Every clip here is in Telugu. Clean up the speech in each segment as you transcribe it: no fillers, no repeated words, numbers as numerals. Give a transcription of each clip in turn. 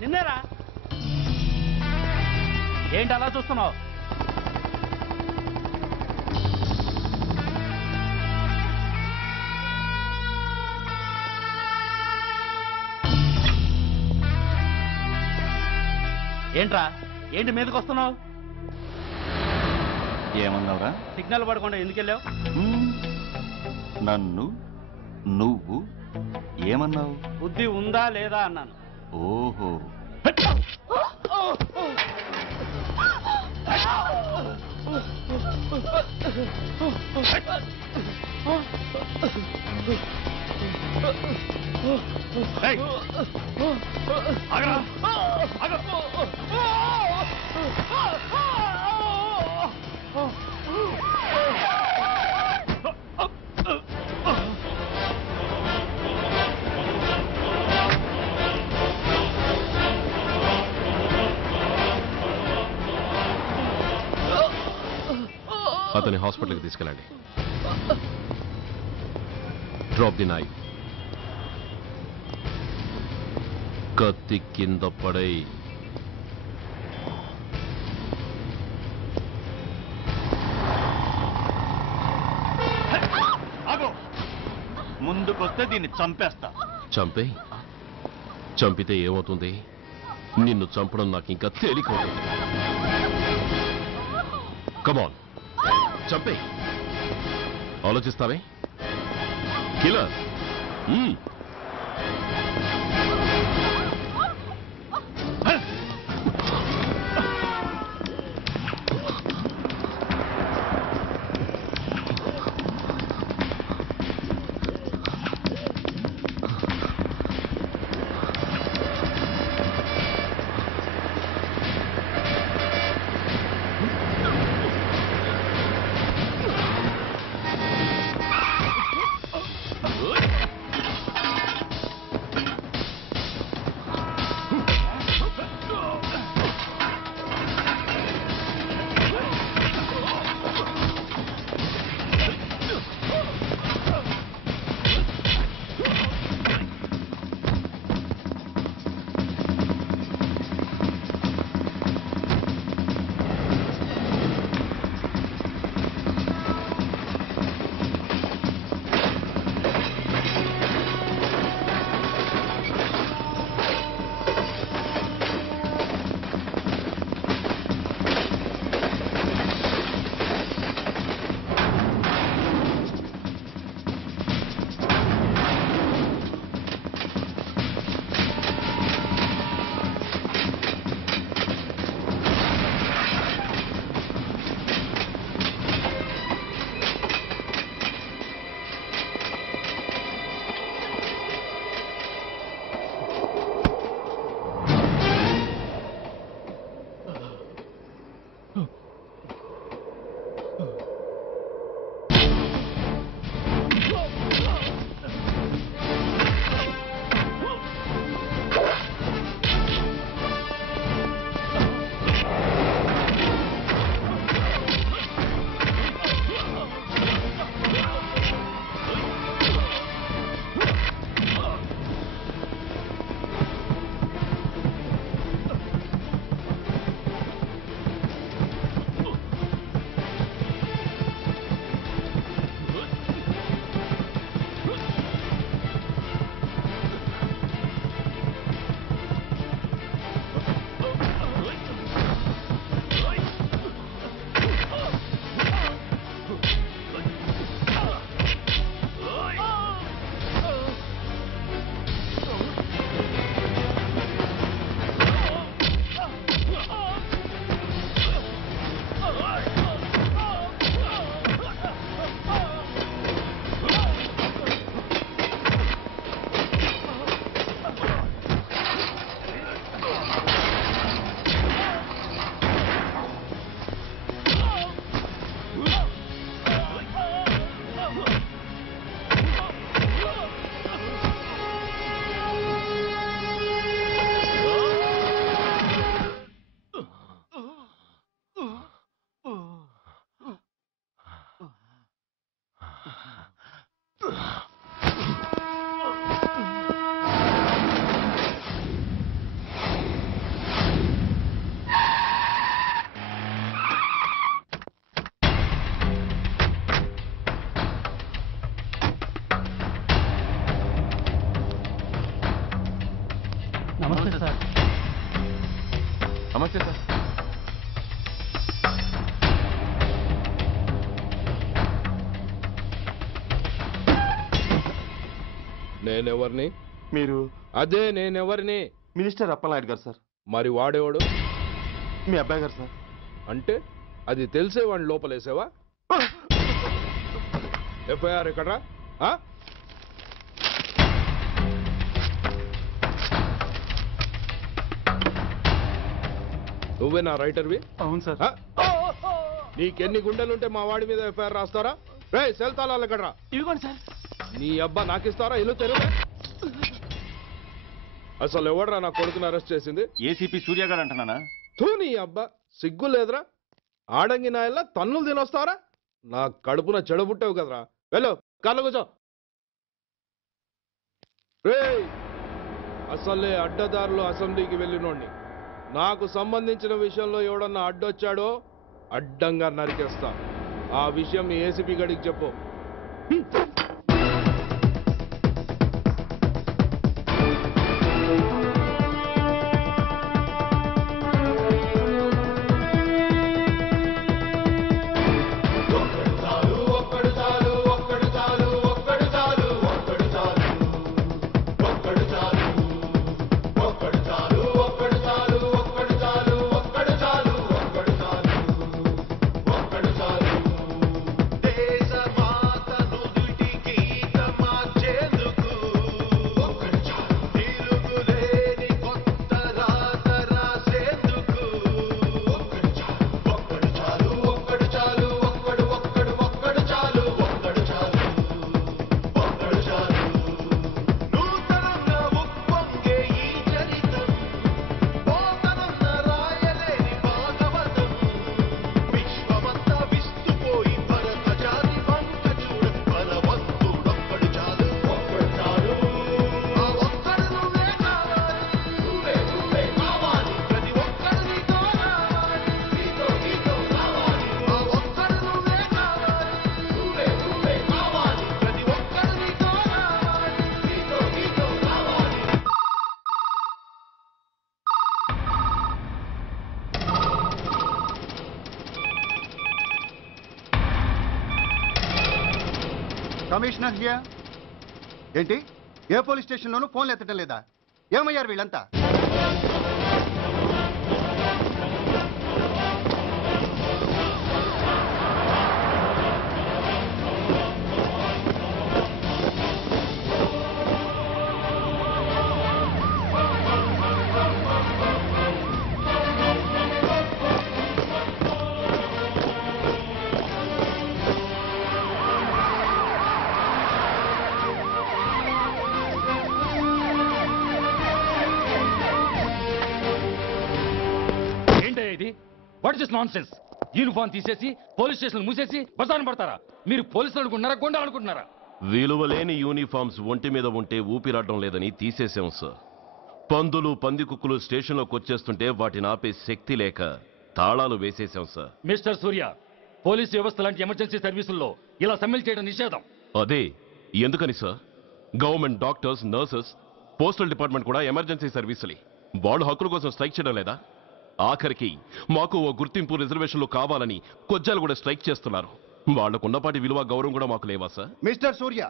నిన్నేరా. ఏంటి అలా చూస్తున్నావు? ఏంట్రా, ఏంటి మీదకి వస్తున్నావు? ఏమన్నావురా? సిగ్నల్ పడకుండా ఎందుకు వెళ్ళావు? నన్ను నువ్వు ఏమన్నావు? బుద్ధి ఉందా లేదా అన్నాను. ఓహో, అతని హాస్పిటల్కి తీసుకెళ్ళండి. Drop the knife. కత్తి కింద పడై. ముందుకొస్తే దీన్ని చంపేస్తా. చంపే. చంపితే ఏమవుతుంది? నిన్ను చంపడం నాకు ఇంకా తేలికవుతుంది. కమాన్, చంపే. ఆలోచిస్తావే కిల్లర్? నమస్తే సార్. నమస్తే సార్. నేనెవరిని? మీరు అదే నేనెవరిని? మినిస్టర్ అప్పలనాయుడు గారు సార్. మరి వాడేవాడు? మీ అబ్బాయి గారు సార్. అంటే అది తెలిసే వాడిని లోపలేసావా? ఎఫ్ఐఆర్ ఎక్కడ్రా? ఆ? నువ్వే నా రైటర్వి? అవును సార్. ఆ? నీకెన్ని గుండెలుంటే మా వాడి మీద ఎఫ్ఐఆర్ రాస్తారా? రే సెల్ తాళాలు ఎక్కడ్రా? ఇదిగోండి సార్. నీ అబ్బా నాకిస్తారా? ఇల్లు తెరువు. అసలు ఎవడరా నా కొడుకుని అరెస్ట్ చేసింది? ఏసీపీ సూర్య గారు అంటున్నానా? తూ నీ అబ్బా సిగ్గు లేదురా? ఆడంగి నాయల్లా తన్నులు తినొస్తారా? నా కడుపున చెడబుట్టావు కదరా. వెళ్ళు కార్లో కూర్చో. రేయ్ అసలే అడ్డదారులు అసెంబ్లీకి వెళ్ళినోడిని. నాకు సంబంధించిన విషయంలో ఎవడన్నా అడ్డొచ్చాడో అడ్డంగా నరికేస్తా. ఆ విషయం మీ ఏసీపీ గడికి చెప్పు. Commissioner here. ఏంటి ఏ పోలీస్ స్టేషన్లోనూ ఫోన్లు ఎత్తడం లేదా? ఏమయ్యారు వీళ్ళంతా? What is non sense? Uniform తీసేసి పోలీస్ స్టేషన్ మూసేసి బజార్ను పడతారా? మీరు పోలీసులు అనుకుంటున్నారా, గుండా అనుకుంటున్నారా? విలువలేని యూనిఫామ్స్ ఒంటి మీద ఉంటే ఊపిరాడడం లేదని తీసేసాం సార్. పందులు పందికుక్కులు స్టేషన్లోకి వచ్చేస్తుంటే వాటిని ఆపే శక్తి లేక తాళాలు వేసేసాం సార్. మిస్టర్ సూర్య, పోలీస్ వ్యవస్థ లాంటి ఎమర్జెన్సీ సర్వీసుల్లో ఇలా సమ్మెలు చేయడం నిషేధం. అదే ఎందుకని sir? Government doctors, nurses, postal department కూడా ఎమర్జెన్సీ సర్వీసులే. వాళ్ళు హక్కుల కోసం స్ట్రైక్ చేయడం లేదా? ఆఖరికి మాకు ఓ గుర్తింపు రిజర్వేషన్లు కావాలని కొజ్జాలు కూడా స్ట్రైక్ చేస్తున్నారు. వాళ్లకున్నపాటి విలువ గౌరవం కూడా మాకు లేవా sir? Mister Surya,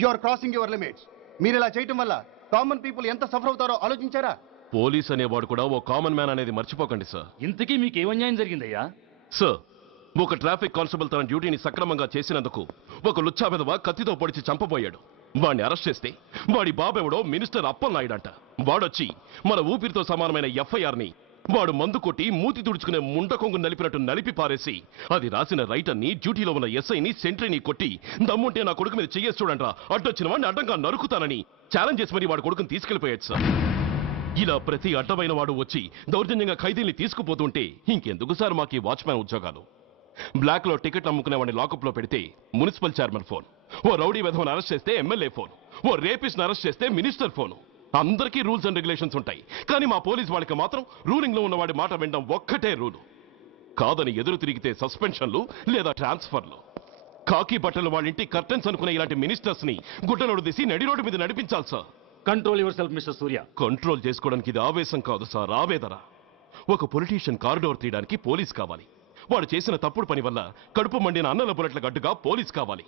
you are crossing your limits. మీరు ఇలా చేయటం వల్ల కామన్ పీపుల్ ఎంత సఫర్ అవుతారో ఆలోచించారా? పోలీస్ అనేవాడు కూడా ఓ కామన్ మ్యాన్ అనేది మర్చిపోకండి సార్. ఇంతకీ మీకు ఏమన్యాయం జరిగిందయ్యా? సార్, ఒక ట్రాఫిక్ కానిస్టేబుల్ తన డ్యూటీని సక్రమంగా చేసినందుకు ఒక లుచ్చా విధవ కత్తితో పొడిచి చంపబోయాడు. వాడిని అరెస్ట్ చేస్తే వాడి బాబెవడో మినిస్టర్ అప్పలనాయుడంట. వాడొచ్చి మన ఊపిరితో సమానమైన ఎఫ్ఐఆర్ని వాడు మందు కొట్టి మూతి తుడుచుకునే ముండకొంగు నలిపినట్టు నలిపి పారేసి అది రాసిన రైటర్ని, డ్యూటీలో ఉన్న ఎస్ఐని, సెంట్రీని కొట్టి దమ్ముంటే నా కొడుకు మీద చెయ్యేసి చూడంట్రా, అడ్డొచ్చిన వాడిని అడ్డంగా నరుకుతానని ఛాలెంజ్ చేసి మరి వాడి కొడుకుని తీసుకెళ్లిపోయాడు సార్. ఇలా ప్రతి అడ్డమైన వాడు వచ్చి దౌర్జన్యంగా ఖైదీల్ని తీసుకుపోతుంటే ఇంకెందుకు సార్ మాకు ఈ వాచ్మ్యాన్ ఉద్యోగాలు? బ్లాక్ లో టికెట్లు అమ్ముకునే వాడిని లాకప్ లో పెడితే మున్సిపల్ చైర్మన్ ఫోన్, ఓ రౌడీ విధవను అరెస్ట్ చేస్తే ఎమ్మెల్యే ఫోన్, ఓ రేపిస్ట్ అరెస్ట్ చేస్తే మినిస్టర్ ఫోన్. అందరికీ రూల్స్ అండ్ రెగ్యులేషన్స్ ఉంటాయి, కానీ మా పోలీస్ వాళ్ళకి మాత్రం రూలింగ్ లో ఉన్న వాడి మాట వినడం ఒక్కటే రూలు. కాదని ఎదురు తిరిగితే సస్పెన్షన్లు లేదా ట్రాన్స్ఫర్లు. కాకి బట్టలు వాళ్ళ ఇంటి కర్టెన్స్ అనుకునే ఇలాంటి మినిస్టర్స్ ని గుడ్డలోడు తీసి నడి రోడ్డు మీద నడిపించాలి sir. Control your self mister Surya. Control చేసుకోవడానికి ఇది ఆవేశం కాదు సార్, ఆవేదన. ఒక పొలిటీషియన్ కారిడోర్ తీయడానికి పోలీస్ కావాలి. వాడు చేసిన తప్పుడు పని వల్ల కడుపు మండిన అన్నల బుల్లెట్ల గడ్డుగా పోలీస్ కావాలి.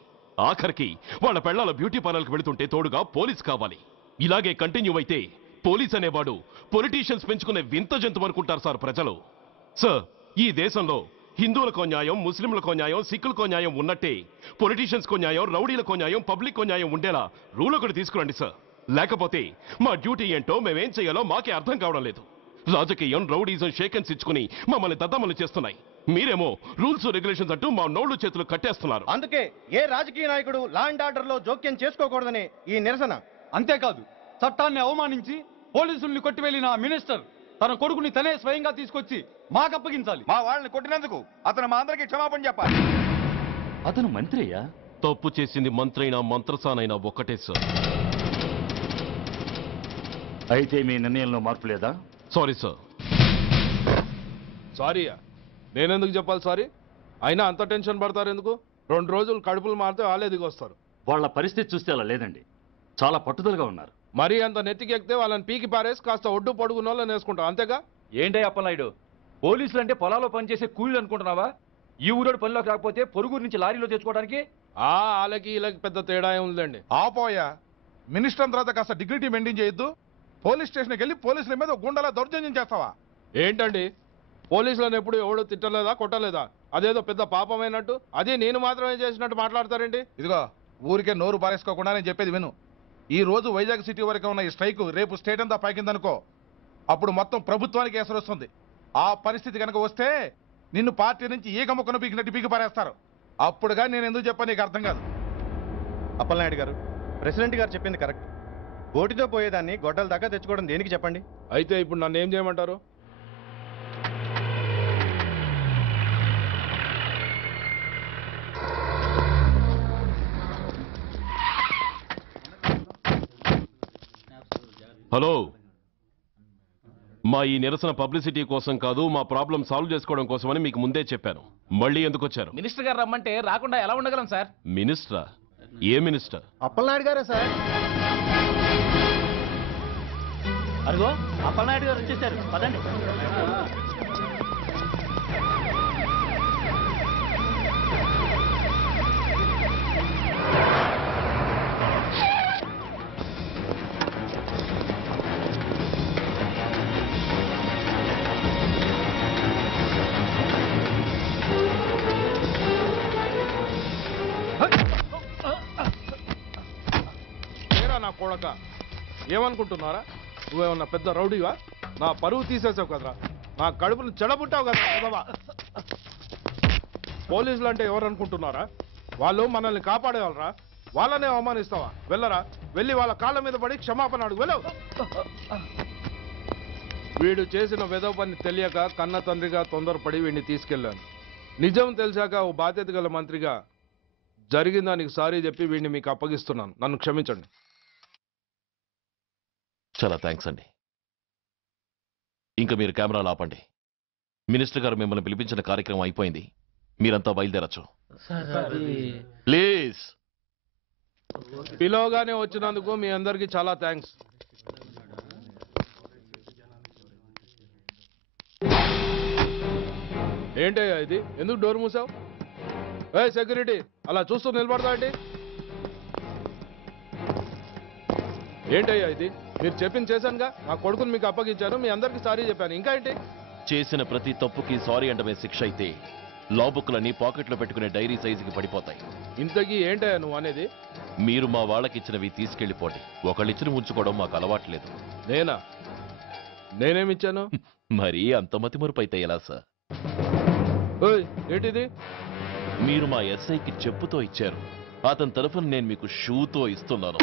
ఆఖరికి వాళ్ళ పెళ్లాల బ్యూటీ పార్లర్కి వెళుతుంటే తోడుగా పోలీస్ కావాలి. ఇలాగే కంటిన్యూ అయితే పోలీస్ అనేవాడు పొలిటీషియన్స్ పెంచుకునే వింత జంతువు అనుకుంటారు సార్ ప్రజలు. సార్, ఈ దేశంలో హిందువులకో న్యాయం, ముస్లింలకో న్యాయం, సిక్కులకో న్యాయం ఉన్నట్టే పొలిటీషియన్స్కో న్యాయం, రౌడీలకో న్యాయం, పబ్లిక్కో న్యాయం ఉండేలా రూల్ ఒకటి తీసుకురండి సార్. లేకపోతే మా డ్యూటీ ఏంటో మేమేం చేయాలో మాకే అర్థం కావడం లేదు. రాజకీయం, రౌడీజం షేకెన్స్ ఇచ్చుకుని మమ్మల్ని దద్దమలు చేస్తున్నాయి. మీరేమో రూల్స్ రెగ్యులేషన్స్ అంటూ మా నోళ్లు చేతులు కట్టేస్తున్నారు. అందుకే ఏ రాజకీయ నాయకుడు లా అండ్ ఆర్డర్ లో జోక్యం చేసుకోకూడదని ఈ నిరసన. అంతేకాదు, చట్టాన్ని అవమానించి పోలీసుల్ని కొట్టివెళ్లిన మినిస్టర్ తన కొడుకుని తనే స్వయంగా తీసుకొచ్చి మాకు అప్పగించాలి. మా వాళ్ళని కొట్టినందుకు అతను మా అందరికి క్షమాపణ చెప్పాలి. అతను మంత్రి అయ్యా. తప్పు చేసింది మంత్రైనా మంత్రసానైనా ఒక్కటే సార్. అయితే మీ నిర్ణయంలో మార్పు లేదా? Sorry sir. సారీయా? నేనెందుకు చెప్పాలి సారీ? అయినా అంత టెన్షన్ పడతారు ఎందుకు? 2 రోజులు కడుపులు మారితే వాళ్ళే దిగొస్తారు. వాళ్ళ పరిస్థితి చూస్తే అలా లేదండి, చాలా పట్టుదలగా ఉన్నారు. మరీ అంత నెత్తికెక్కితే వాళ్ళని పీకి పారేసి కాస్త ఒడ్డు పొడుగున్న వాళ్ళని వేసుకుంటాం, అంతేగా? ఏంటే అప్పలనాయుడు, పోలీసులు అంటే పొలాల్లో పనిచేసే కూలీలు అనుకుంటున్నావా? ఈ ఊరోడు పనిలోకి రాకపోతే పొరుగురు నుంచి లారీలో తెచ్చుకోవడానికి వాళ్ళకి వీళ్ళకి పెద్ద తేడా ఉందండి. ఆపోయా, మినిస్టర్ తర్వాత కాస్త డిగ్నిటీ మెయింటైన్ చేయొద్దు. పోలీస్ స్టేషన్కి వెళ్ళి పోలీసుల మీద గుండెలా దౌర్జన్యం చేస్తావా? ఏంటండి, పోలీసులను ఎప్పుడు ఎవడు తిట్టలేదా, కొట్టలేదా? అదేదో పెద్ద పాపమైనట్టు, అదే నేను మాత్రమే చేసినట్టు మాట్లాడతారేంటి? ఇదిగో, ఊరికే నోరు పారేసుకోకుండా నేను చెప్పేది విను. ఈ రోజు వైజాగ్ సిటీ వరకు ఉన్న ఈ స్ట్రైక్ రేపు స్టేట్ అంతా పైకిందనుకో, అప్పుడు మొత్తం ప్రభుత్వానికి ఎసరు వస్తుంది. ఆ పరిస్థితి కనుక వస్తే నిన్ను పార్టీ నుంచి ఈగ ముక్కను పీకినట్టు పీకి పారేస్తారు. అప్పుడుగా నేను ఎందుకు చెప్పాను నీకు అర్థం కాదు. అప్పలనాయుడు గారు, ప్రెసిడెంట్ గారు చెప్పింది కరెక్ట్. ఓటితో పోయేదాన్ని గొడ్డల దాకా తెచ్చుకోవడం దేనికి చెప్పండి? అయితే ఇప్పుడు నన్ను ఏం చేయమంటారు? హలో, మా ఈ నిరసన పబ్లిసిటీ కోసం కాదు, మా ప్రాబ్లం సాల్వ్ చేసుకోవడం కోసమని మీకు ముందే చెప్పాను. మళ్ళీ ఎందుకు వచ్చారు? మినిస్టర్ గారు రమ్మంటే రాకుండా ఎలా ఉండగలం సార్? మినిస్టరా? ఏ మినిస్టర్? అప్పలనాయుడు గారే సార్. అదిగో అప్పలనాయుడు గారు వచ్చేసారు, పదండి. నా కొడక, ఏమనుకుంటున్నారా? నువ్వేమన్నా పెద్ద రౌడీవా? నా పరువు తీసేసావు కదరా, నా కడుపును చెడబుట్టావు కదా. పోలీసులు అంటే ఎవరు అనుకుంటున్నారా? వాళ్ళు మనల్ని కాపాడేవాళ్ళరా? వాళ్ళనే అవమానిస్తావా? వెళ్ళరా, వెళ్ళి వాళ్ళ కాళ్ళ మీద పడి క్షమాపణ అడుగు, వెళ్ళవు. వీడు చేసిన వెధవ పని తెలియక కన్న తండ్రిగా తొందరపడి వీడిని తీసుకెళ్లాను. నిజం తెలిసాక ఓ బాధ్యత గల మంత్రిగా జరిగిన దానికి సారీ చెప్పి వీడిని మీకు అప్పగిస్తున్నాను. నన్ను క్షమించండి. చాలా థ్యాంక్స్ అండి. ఇంకా మీరు కెమెరాలు ఆపండి. మినిస్టర్ గారు మిమ్మల్ని పిలిపించిన కార్యక్రమం అయిపోయింది, మీరంతా బయలుదేరచ్చు ప్లీజ్. పిలవగానే వచ్చినందుకు మీ అందరికీ చాలా థ్యాంక్స్. ఏంటయ్యా ఇది? ఎందుకు డోర్ మూసావు? ఏ సెక్యూరిటీ, అలా చూస్తూ నిలబడతా ఏంటి? ఏంటయ్యా ఇది? మీరు చెప్పింది చేశానుగా, నా కొడుకుని మీకు అప్పగించాను, మీ అందరికీ సారీ చెప్పాను, ఇంకా ఏంటి? చేసిన ప్రతి తప్పుకి సారీ అంటమే శిక్ష అయితే లా బుక్లన్నీ పాకెట్లో పెట్టుకునే డైరీ సైజుకి పడిపోతాయి. ఇంతకీ ఏంటయ్యా నువ్వు అనేది? మీరు మా వాళ్ళకిచ్చినవి తీసుకెళ్లిపోండి. ఒకళ్ళిచ్చిన ఉంచుకోవడం మాకు అలవాట్లేదు. నేనా? నేనేమిచ్చాను? మరీ అంత మతిమరుపు అయితే ఎలా సార్? ఓయ్, ఏంటిది? మీరు మా ఎస్ఐకి చెప్పుతో ఇచ్చారు, అతని తరఫున నేను మీకు షూతో ఇస్తున్నాను.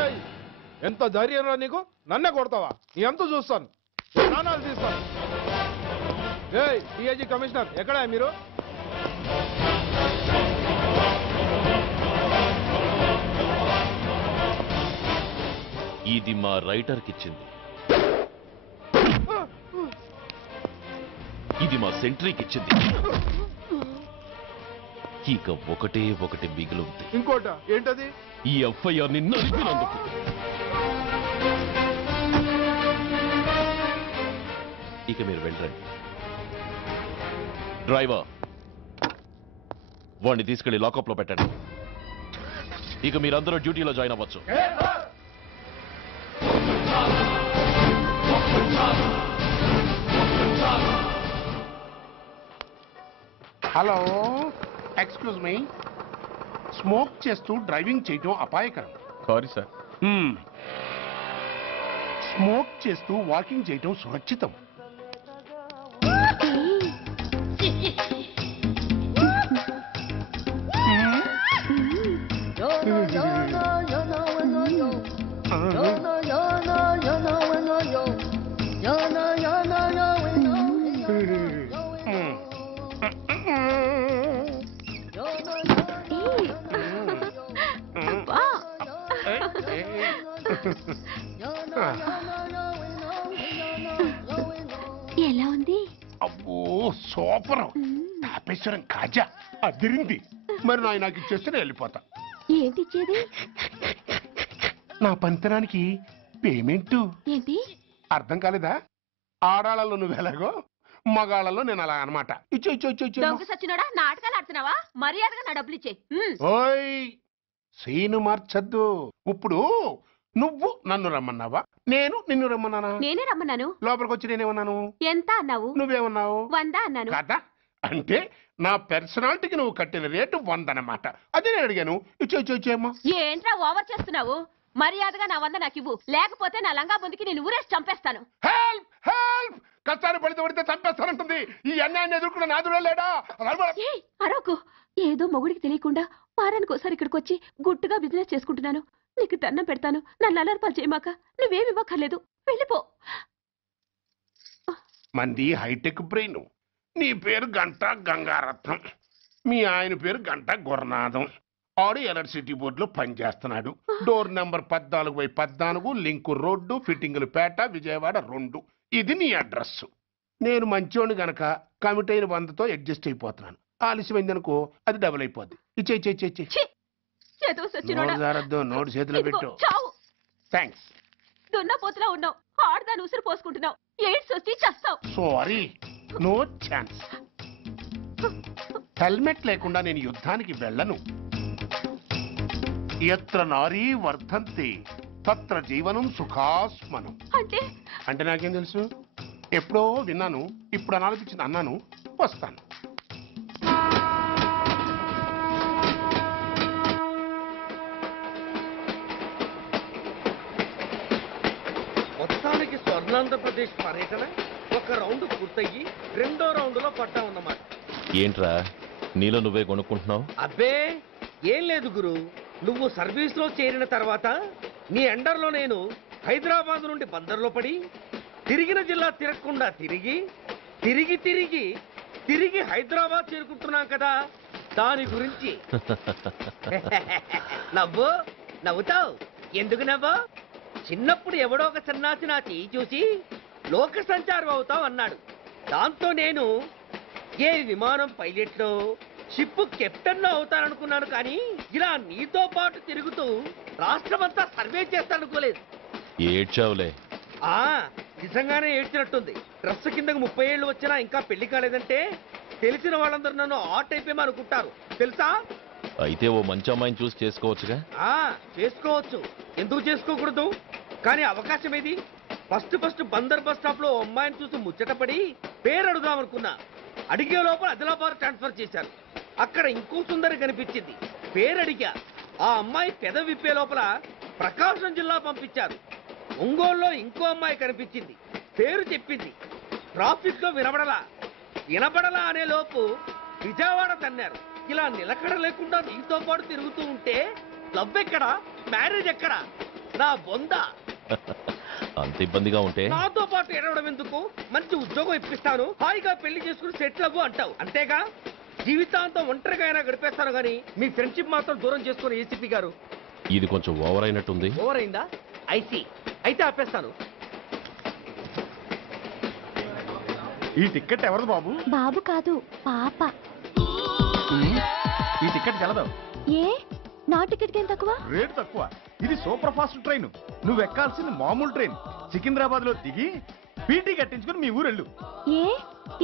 ఏయ్, ఎంత ధైర్యం రా నీకు? నన్నే కొడతావా? నీ ఎంత చూస్తాను, ప్రాణాలు తీస్తాను. ఏయ్ డిఐజీ కమిషనర్, ఎక్కడా మీరు? ఇది మా రైటర్కి ఇచ్చింది, ఇది మా సెంట్రీకి ఇచ్చింది, ఇక ఒకటి మిగిలి ఉంది. ఇంకోట ఏంటది? ఈ ఎఫ్ఐఆర్ ని నలిపినందుకు. ఇక మీరు వెళ్ళండి. డ్రైవర్, వాడిని తీసుకెళ్లి లాకప్ లో పెట్టండి. ఇక మీరందరూ డ్యూటీలో జాయిన్ అవ్వచ్చు. Hello, excuse me. స్మోక్ చేస్తూ డ్రైవింగ్ చేయటం అపాయకరం. Sorry sir. స్మోక్ చేస్తూ వాకింగ్ చేయటం సురక్షితం. ఎలా ఉంది? అబ్బో సూపర్. తాపేశ్వరం కాజా అదిరింది. మరి నాకు ఇచ్చేస్తే నేను వెళ్ళిపోతా. ఏంటి ఇచ్చేది? నా పంతనానికి పేమెంట్. ఏంటి అర్థం కాలేదా? ఆడాళ్ళలో నువ్వు ఎలాగో, మగాళ్ళలో నేను అలా అనమాట. దొంగ సచ్చినోడా, నాటకాలు ఆడుతున్నావా? మర్యాదగా నా డబ్బులు ఇచ్చే. ఓయ్ సీను మార్చద్దు. ఇప్పుడు నువ్వు నన్ను రమ్మన్నావా, నేను నిన్ను రమ్మన్నానా? నేనే రమ్మన్నాను. లోపలికి వచ్చి నేనేమన్నాను? ఎంత అన్నావు? నువ్వేమన్నావు? 100 అన్నాను. కదా, అంటే నా పర్సనాలిటీకి నువ్వు కట్టిన రేటు 100 అన్నమాట. అదే నేను అడిగాను. ఇచ్చేమ్మా. ఏంట్రా ఓవర్ చేస్తున్నావు? మర్యాదగా నా 100 నాకు ఇవ్వు, లేకపోతే నా లంగా ముందుకి నేను ఊరేసి చంపేస్తాను. Help help. కష్టాలు పడితే చంపేస్తానంటుంది. ఈ అన్యాయాన్ని ఎదుర్కొన్న నాదుడే లేడా? అరవకు. ఏదో మొగుడికి తెలియకుండా వారానికి ఒకసారి ఇక్కడికి వచ్చి గుట్టుగా బిజినెస్ చేసుకుంటున్నాను. నీకు దండం పెడతాను, నన్ను అలర్పాలు చేయమాక. నువ్వేమి ఇవ్వక్కర్లేదు, వెళ్ళిపో. మంది హైటెక్ బ్రెయిన్. నీ పేరు గంట గంగారత్నం, మీ ఆయన పేరు గంట గురనాథం. ఆడు ఎలక్ట్రిసిటీ బోర్డులో పనిచేస్తున్నాడు. డోర్ నెంబర్ 14/14, లింకు రోడ్డు, ఫిట్టింగులు పేట, విజయవాడ 2. ఇది నీ అడ్రస్. నేను మంచోడు గనక కమిట్ అయిన 100తో అడ్జస్ట్ అయిపోతున్నాను. ఆలస్యమైందనుకో అది డబుల్ అయిపోద్ది. నోటు చేతిలో పెట్టు. థ్యాంక్స్. దున్నపోతులా ఉన్నావు, ఆడదాని ఉసురు పోసుకుంటున్నావు. ఎయిడ్స్ వచ్చి చస్తావు. Sorry, no chance. హెల్మెట్ లేకుండా నేను యుద్ధానికి వెళ్ళను. ఎత్ర నారీ వర్ధంతి తత్ర జీవనం సుఖాస్మనం. అంటే నాకేం తెలుసు? ఎప్పుడో విన్నాను, ఇప్పుడు అనాలనిపించింది అన్నాను. వస్తాను. మొత్తానికి స్వర్ణాంధ్రప్రదేశ్ పర్యటన ఒక రౌండ్ పూర్తయ్యి 2వ రౌండ్లో పడ్డామన్నమాట. ఏంట్రా నీలో నువ్వే కొనుక్కుంటున్నావు? అబ్బే ఏం లేదు గురు. నువ్వు సర్వీస్ లో చేరిన తర్వాత నీ అండర్లో నేను హైదరాబాద్ నుండి బందర్లో పడి తిరిగిన జిల్లా తిరగకుండా తిరిగి హైదరాబాద్ చేరుకుంటున్నాం కదా, దాని గురించి. నవ్వుతావు ఎందుకు నవ్వు? చిన్నప్పుడు ఎవడో ఒక సన్నాసి నా చెయ్యి చూసి లోక సంచారం అవుతావు అన్నాడు. దాంతో నేను ఏ విమానం పైలట్లో, షిప్ కెప్టెన్ అవుతాననుకున్నాను. కానీ ఇలా నీతో పాటు తిరుగుతూ రాష్ట్రమంతా సర్వే చేస్తాననుకోలేదు. ఏడ్చావులే. నిజంగానే ఏడ్చినట్టుంది. డ్రెస్ కిందకు 30 ఏళ్ళు వచ్చినా ఇంకా పెళ్లి కాలేదంటే తెలిసిన వాళ్ళందరూ నన్ను ఆట్ అయిపోయి అనుకుంటారు తెలుసా? అయితే ఓ మంచి అమ్మాయిని చూసి చేసుకోవచ్చుగా? చేసుకోవచ్చు, ఎందుకు చేసుకోకూడదు? కానీ అవకాశం ఏది? ఫస్ట్ బందర్ బస్ స్టాప్ లో అమ్మాయిని చూసి ముచ్చటపడి పేరు అడుగుదామనుకున్నా. అడిగే లోపల ఆదిలాబాద్ ట్రాన్స్ఫర్ చేశారు. అక్కడ ఇంకో సుందరి కనిపించింది. పేరు అడిగా. ఆ అమ్మాయి పెద విప్పే లోపల ప్రకాశం జిల్లా పంపించారు. ఒంగోలులో ఇంకో అమ్మాయి కనిపించింది. పేరు చెప్పింది. ట్రాఫిక్ లో వినబడలా అనే లోపు విజయవాడ తన్నారు. ఇలా నిలకడ లేకుండా నీతో పాటు తిరుగుతూ ఉంటే లవ్ ఎక్కడా, మ్యారేజ్ ఎక్కడా? నా బొంద. అంత ఇబ్బందిగా ఉంటే నాతో పాటు ఎడవడం ఎందుకు? మంచి ఉద్యోగం ఇప్పిస్తాను, హాయిగా పెళ్లి చేసుకుని సెటిల్ అవ్వు అంటావు అంతేగా? జీవితాంతం ఒంటరిగా అయినా గడిపేస్తాను గానీ మీ ఫ్రెండ్షిప్ మాత్రం దూరం చేసుకుని ఏసీపీ గారు. ఇది కొంచెం ఓవర్ అయినట్టుంది. ఓవర్ అయిందా? ఐసీ. అయితే ఆపేస్తాను. ఈ టికెట్ ఎవరిది బాబు? బాబు కాదు, పాప. ఈ టికెట్ చెల్లదు. ఏ నా టికెట్కి ఏం తక్కువ? రేటు తక్కువ. ఇది సూపర్ ఫాస్ట్ ట్రైన్. నువ్వు ఎక్కాల్సింది మామూలు ట్రైన్. సికింద్రాబాద్ లో దిగి పీటీ కట్టించుకుని మీ ఊరెళ్ళు. ఏ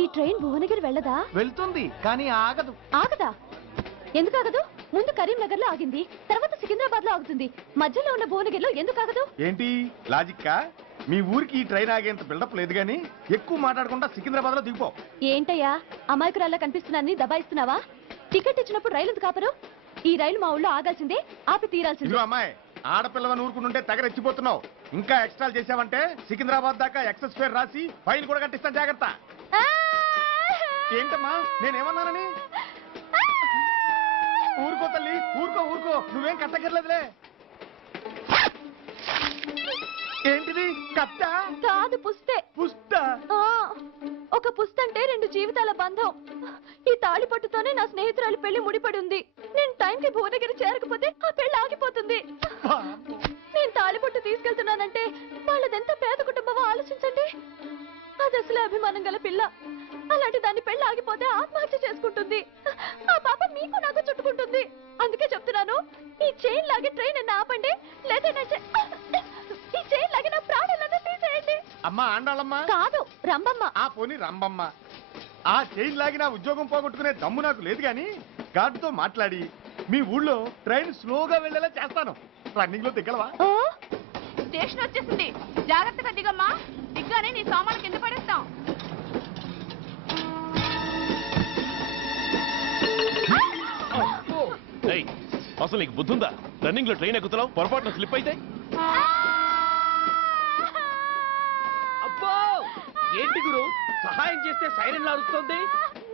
ఈ ట్రైన్ భువనగిరి వెళ్ళదా? వెళ్తుంది కానీ ఆగదు. ఆగదా? ఎందుకు ఆగదు? ముందు కరీంనగర్ లో ఆగింది, తర్వాత సికింద్రాబాద్ లో ఆగుతుంది. మధ్యలో ఉన్న భువనగిరిలో ఎందుకు ఆగదు? ఏంటి లాజిక్కా? మీ ఊరికి ఈ ట్రైన్ ఆగేంత బిల్డప్ లేదు గానీ ఎక్కువ మాట్లాడకుండా సికింద్రాబాద్ లో దిగిపో. ఏంటయ్యా అమాయకురాల్లా కనిపిస్తున్నానని దబాయిస్తున్నావా? టికెట్ ఇచ్చినప్పుడు రైలు ఎందుకు ఆపరు? ఈ రైలు మా ఊళ్ళో ఆగాల్సిందే, ఆపి తీరాల్సిందే. ఇదిగో అమ్మాయి, ఆడపిల్లవని ఊరుకుంటుంటే తెగరెచ్చిపోతున్నావు. ఇంకా ఎక్స్ట్రాలు చేసావంటే సికింద్రాబాద్ దాకా ఎక్సెస్ ఫేర్ రాసి ఫైన్ కూడా కట్టిస్తాను, జాగ్రత్త. ఏంటమ్మా నేనేమన్నానని? ఊరుకో తల్లి, ఊరుకో ఊరుకో, నువ్వేం కట్టగర్లేదులే. ఏంటిది? కట్ట కాదు, పుస్తే. పుస్త? ఒక పుస్తంటే 2 జీవితాల బంధం. ఈ తాళి పట్టుతోనే నా స్నేహితురాలి పెళ్లి ముడిపడి ఉంది. నేను టైంకి భువనగిరి చేరకపోతే ఆ పెళ్లి ఆగిపోతుంది. నేను తాళిపట్టు తీసుకెళ్తున్నానంటే వాళ్ళదెంత పేద కుటుంబమో ఆలోచించండి. అది అసలు అభిమానం గల పిల్ల. అలాంటి దాన్ని పెళ్లి ఆగిపోతే ఆత్మహత్య చేసుకుంటుంది. ఆ పాప మీకు నాకు చుట్టుకుంటుంది. అందుకే చెప్తున్నాను, ఈ చైన్ లాగే ట్రైన్ ఆపండి, లేదా ఈ చైన్ లాగే నా ప్రాణాలను తీసేయండి. అమ్మా ఆండాళ్ళమ్మ కాదు, రంబమ్మ. ఆ పోని రంబమ్మ. ఆ చైన్ లాగి నా ఉద్యోగం పోగొట్టుకునే దమ్ము నాకు లేదు గాని గార్డుతో మాట్లాడి మీ ఊళ్ళో ట్రైన్ స్లోగా వెళ్ళేలా చేస్తాను. రన్నింగ్ లో దిగలవా? స్టేషన్ వచ్చేసింది, జాగ్రత్తగా దిగమ్మా. దిగ్గానే నీ సామాన్లు కింద పడేస్తాం. అసలు నీకు బుద్ధుందా? రన్నింగ్ లో ట్రైన్ ఎక్కుతున్నావు, పొరపాటున స్లిప్ అయితే? అబ్బో ఏంటి గురు, సహాయం చేస్తే సైరన్ లాడుతుంది.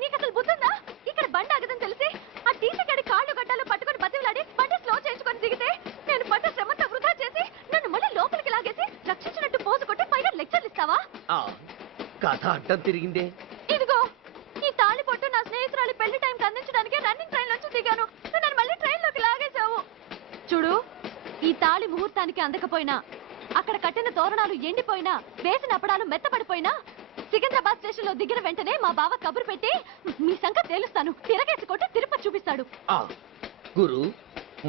నీకు అసలు బుద్ధుందా? ఇక్కడ బండి ఆగదని తెలిసి ఆ టీసీ గడి కాళ్ళు గడ్డాలు పట్టుకొని బతిలాడి బండి స్లో చేయించుకొని దిగితే నేను పడ్డ శ్రమంతా వృధా చేసి నన్ను మళ్ళీ లోపలికి లాగేసి రక్షించినట్టు పోజు కొట్టి పైగా లెక్చర్లు ఇస్తావా? కథ అడ్డం తిరిగిందే. ఇదిగో ఈ తాళి పొట్టు నా స్నేహితురాలి పెళ్లి టైంకి అందించడానికి రన్నింగ్ ట్రైన్ నుంచి దిగాను. నన్ను మళ్ళీ ట్రైన్ లోకి లాగేశావు. చూడు, ఈ తాళి ముహూర్తానికి అందకపోయినా, అక్కడ కట్టిన తోరణాలు ఎండిపోయినా, వేసిన అప్పడాలు మెత్తపడిపోయినా, సికింద్రాబాద్ స్టేషన్ లో దిగిన వెంటనే మా బావ కబురు పెట్టి మీ సంగతి తేలుస్తాను, తిరగేసి కొట్టి తిరుపతి చూపిస్తాడు. గురు,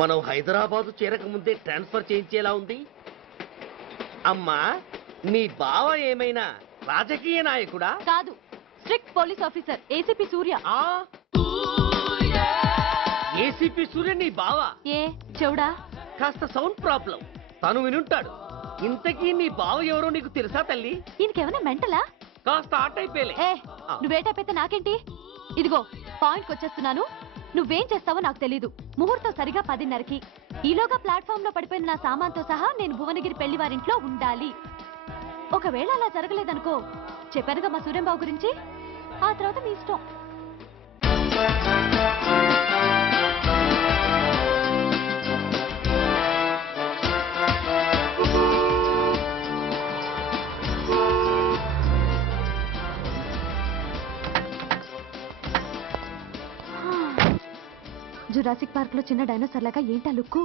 మనం హైదరాబాద్ చేరక ముందే ట్రాన్స్ఫర్ చేయించేలా ఉంది. అమ్మా, నీ బావ ఏమైనా రాజకీయ నాయకుడా? కాదు, స్ట్రిక్ట్ పోలీస్ ఆఫీసర్, ఏసీపీ సూర్య. ఏసీపీ సూర్య నీ బావ? ఏ చెవుడా? కాస్త సౌండ్ ప్రాబ్లం, తను వినుంటాడు. ఇంతకీ నీ బావ ఎవరో నీకు తెలుసా తల్లి? ఈయనకేమైనా మెంటలా? కాస్త ఆటైపోయలే. నువ్వేటైపోతే నాకేంటి? ఇదిగో పాయింట్కి వచ్చేస్తున్నాను. నువ్వేం చేస్తావో నాకు తెలీదు. ముహూర్తం సరిగా 10:30కి. ఈలోగా ప్లాట్ఫామ్ లో పడిపోయిన నా సామాన్తో సహా నేను భువనగిరి పెళ్లి వారింట్లో ఉండాలి. ఒకవేళ అలా జరగలేదనుకో, చెప్పానుగా మా సూర్యంబాబు గురించి, ఆ తర్వాత మీ ఇష్టం. జురాసిక్ పార్క్ లో చిన్న డైనోసార్ లాగా ఏంటా లుక్కు?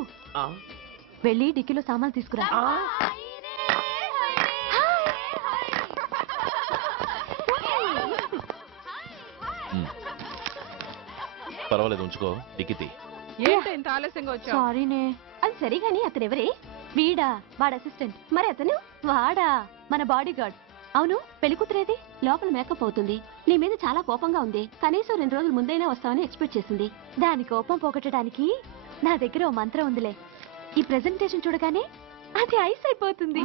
వెళ్ళి డిక్కీలో సామాన్లు తీసుకురా. పర్వాలేదు, ఉంచుకో. డిక్కితి. ఏంటో ఇంత ఆలస్యంగా వచ్చావు? సారీనే. అది సరిగాని అతను ఎవరే? వీడా, వాడు అసిస్టెంట్. మరి అతను? వాడా, మన బాడీ గార్డ్. అవును, పెళ్లి కూతురేది? లోపల మేకప్ అవుతుంది. నీ మీద చాలా కోపంగా ఉంది. కనీసం 2 రోజుల ముందైనా వస్తావని ఎక్స్పెక్ట్ చేసింది. దాని కోపం పోగొట్టడానికి నా దగ్గర ఓ మంత్రం ఉందిలే. ఈ ప్రెజెంటేషన్ చూడగానే అది ఐస్ అయిపోతుంది.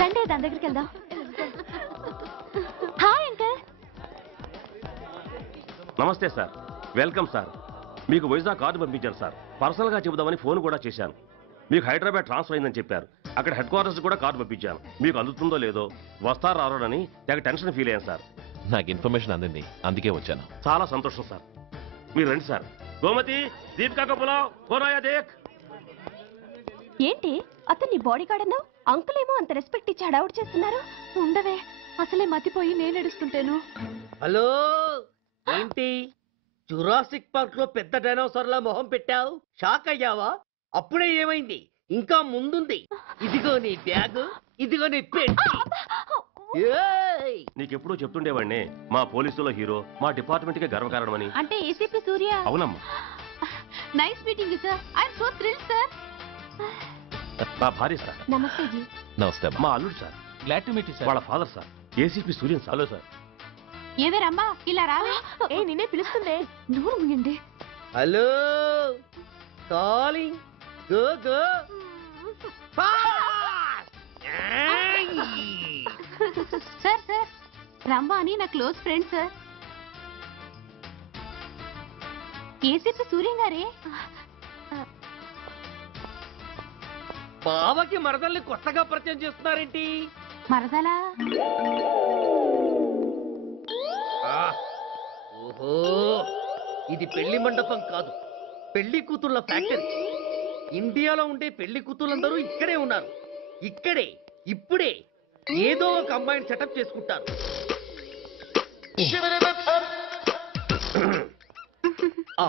రండి, దాని దగ్గరికి వెళ్దాం. Hi uncle. నమస్తే సార్, వెల్కమ్ సార్. మీకు వైజాగ్ కార్డు పంపించాను సార్. పర్సనల్గా చెబుదామని ఫోన్ కూడా చేశాను. మీకు హైదరాబాద్ ట్రాన్స్ఫర్ అయిందని చెప్పారు. అక్కడ హెడ్ క్వార్టర్స్ కూడా కార్డు పంపించాను. మీకు అందుతుందో లేదో, వస్తారో రారోనని తెగ టెన్షన్ ఫీల్ అయ్యాను సార్. నాకు ఇన్ఫర్మేషన్ అందింది, అందుకే వచ్చాను. చాలా సంతోషం సార్. మీరు రండి సార్. గోమతి, దీపికా కపులావ్, కోరాయా దేక్. ఏంటి అతన్ని బాడీ గార్డ్ అన్నావు? అంకుల్ ఏమో అంత రెస్పెక్ట్ ఇచ్చి హడావుడు చేస్తున్నారు. ఉండవే, అసలే మతిపోయి నేను ఎడుస్తుంటాను. హలో, ఏంటి జురాసిక్ పార్క్ లో పెద్ద డైనోసార్ల మొహం పెట్టావు? షాక్ అయ్యావా? అప్పుడే ఏమైంది? ఇంకా ముందుంది. ఇదిగో నీ బ్యాగ్, ఇదిగో నీ పెట్టి. ఏయ్! నీకెప్పుడూ చెప్తుండేవాడిని మా పోలీసులో హీరో మా డిపార్ట్మెంట్ కే గర్వకారణమని. అంటే ఏసీపీ సూర్య. అవునమ్మా. Nice meeting sir. I'm so thrilled sir. మా భార్య సార్. నమస్తే జీ. నమస్తే మా అల్లుడు sir. Glad to meet you sir. వాళ్ళ father sir ACP Suryan sir. Hello sir. ఏవేరమ్మా ఇలా రావే. ఏ నిన్నే పిలుస్తుందే. నోరు ముయండి. Hello calling go go sir sir రమ్మ అని నా close friend sir. ACP Suryam గారే. బావకి మరదల్ని కొత్తగా పరిచయం చేస్తున్నారేంటి? మరదలా? ఓహో, ఇది పెళ్లి మండపం కాదు, పెళ్లి కూతుళ్ళ ఫ్యాక్టరీ. ఇండియాలో ఉండే పెళ్లి కూతుళ్ళందరూ ఇక్కడే ఉన్నారు. ఇక్కడే ఇప్పుడే ఏదో ఒక అమ్మాయిని సెటప్ చేసుకుంటారు. ఆ,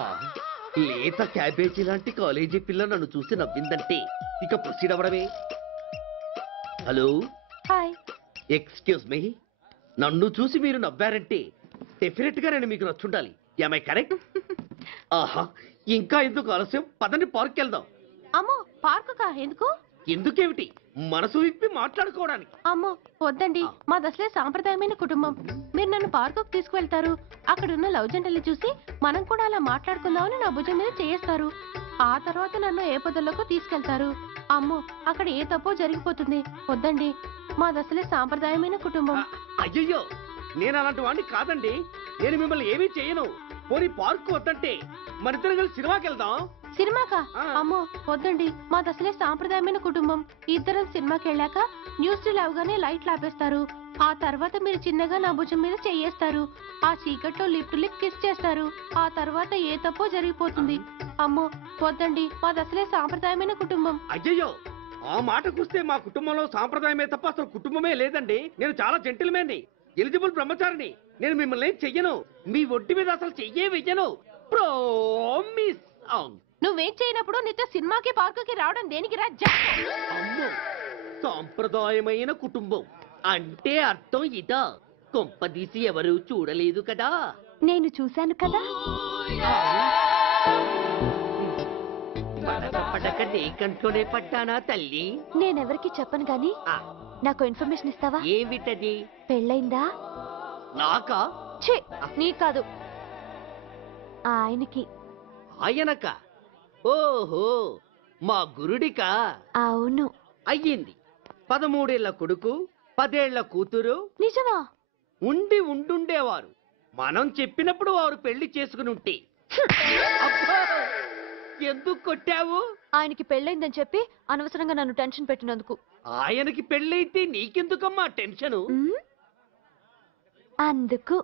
లేత క్యాబేజీ లాంటి కాలేజీ పిల్ల నన్ను చూసి నవ్విందంటే ఇక ప్రొసీడ్ అవ్వడమే. Hello, hi. ఎక్స్క్యూజ్ మీ, నన్ను చూసి మీరు నవ్వారంటే డెఫినెట్ గా నేను మీకు నచ్చుండాలి. Am I correct? ఆహా, ఇంకా ఎందుకు ఆలస్యం? పదండి పార్క్ వెళ్దాం. అమ్మో పార్కు కా? ఎందుకు? ఎందుకేమిటి, మనసు విప్పి మాట్లాడుకోవడానికి. అమ్మో వద్దండి, మాది అసలే సాంప్రదాయమైన కుటుంబం. మీరు నన్ను పార్కుకు తీసుకువెళ్తారు, అక్కడున్న లవ్ జంటలు చూసి మనం కూడా అలా మాట్లాడుకుందామని నా భుజం మీద చేస్తారు. ఆ తర్వాత నన్ను ఏ పొదల్లోకి తీసుకెళ్తారు. అమ్మో అక్కడ ఏ తప్పో జరిగిపోతుంది. వద్దండి, మాది అసలే సాంప్రదాయమైన కుటుంబం. అయ్యయ్యో, నేను అలాంటి వాడిని కాదండి. నేను మిమ్మల్ని ఏమీ చేయను. పోనీ పార్క్ వద్దంటే మరిద్దరం కలిసి సినిమాకి వెళ్దాం. సినిమాకా? అమ్మో వద్దండి, మాది అసలే సాంప్రదాయమైన కుటుంబం. ఇద్దరం సినిమాకి వెళ్ళాక న్యూస్ అవగానే లైట్లు ఆపేస్తారు. ఆ తర్వాత మీరు చిన్నగా నా భుజం మీద చెయ్యేస్తారు. ఆ చీకట్లో లిప్ కిస్ చేస్తారు. ఆ తర్వాత ఏ తప్పో జరిగిపోతుంది. అమ్మో వద్దండి, మాది అసలే సాంప్రదాయమైన కుటుంబం. అయ్యయ్యో, ఆ మాటకొస్తే మా కుటుంబంలో సాంప్రదాయమే తప్ప అసలు కుటుంబమే లేదండి. నేను చాలా జెంటిల్మెన్ని, ఎలిజిబుల్ బ్రహ్మచారిని. నేను మిమ్మల్ని ఏం చెయ్యను. మీ ఒంటి మీద అసలు చెయ్యే వెయ్యను. ప్రామిస్. నువ్వేం చేయనప్పుడు నీతో సినిమాకి పార్కుకి రావడం దేనికి రా? అమ్మో, సాంప్రదాయమైన కుటుంబం అంటే అర్థం ఇదా? కొంపదీసి ఎవరు చూడలేదు కదా? నేను చూశాను కదా. పడక నీ కంట్లోనే పడ్డానా తల్లి? నేనెవరికి చెప్పను గాని నాకు ఇన్ఫర్మేషన్ ఇస్తావా? ఏమిటది? పెళ్ళైందా? నాకా? ఛీ, నీ కాదు, ఆయనకి. ఆయనక? ఓహో, మా గురుడికా? అవును. అయ్యింది. 13 ఏళ్ల కొడుకు, 10 ఏళ్ల కూతురు. నిజమా? ఉండుండేవారు. మనం చెప్పినప్పుడు వారు పెళ్లి చేసుకుని ఉంటే. అబ్బా, ఎందుకు కొట్టావు? ఆయనకి పెళ్ళైందని చెప్పి అనవసరంగా నన్ను టెన్షన్ పెట్టినందుకు. ఆయనకి పెళ్ళైతే నీకెందుకమ్మా టెన్షను? అందుకు.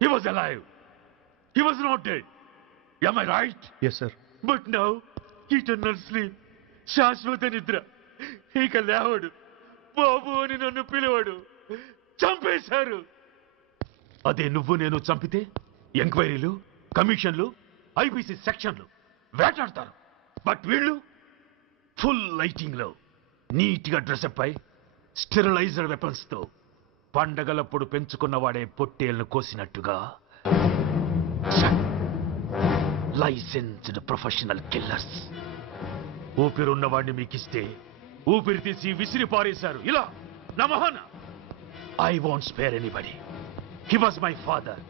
He was alive. He was not dead. Am I right? Yes, sir. But now, eternal sleep. శాశ్వత నిద్ర. ఇక లేవడు. బాబు అని నన్ను పిలవడు. చంపేశారు. అదే నువ్వు నేను చంపితే ఎంక్వైరీలు, కమిషన్లు, ఐబీసీ సెక్షన్లు వేటాడతారు. బట్ వీళ్ళు ఫుల్ లైటింగ్ లో నీట్ గా డ్రెస్అప్ అయి స్టెరిలైజర్ వెపన్స్ తో పండగలప్పుడు పెంచుకున్నవాడే పొట్టేళ్లను కోసినట్టుగా లైసెన్స్డ్ ప్రొఫెషనల్ కిల్లర్స్. ఊపిరున్నవాడిని మీకిస్తే ఊపిరి తీసి విసిరి పారేశారు. ఇలా నమహన. I want spare anybody. He was my father.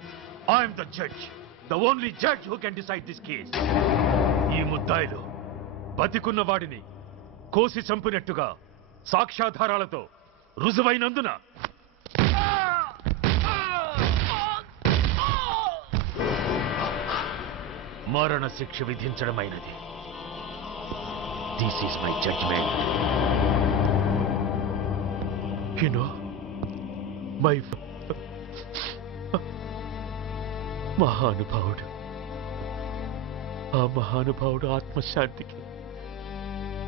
I'm the judge, the only judge who can decide this case. ఈ ముద్దాయిలు బతికున్న వాడిని కోసి చంపినట్టుగా సాక్ష్యాధారాలతో రుజువైనందున మరణ శిక్ష విధించడమైనది. This is my judgement. You know my మహానుభావుడు, ఆ మహానుభావుడు ఆత్మశాంతికి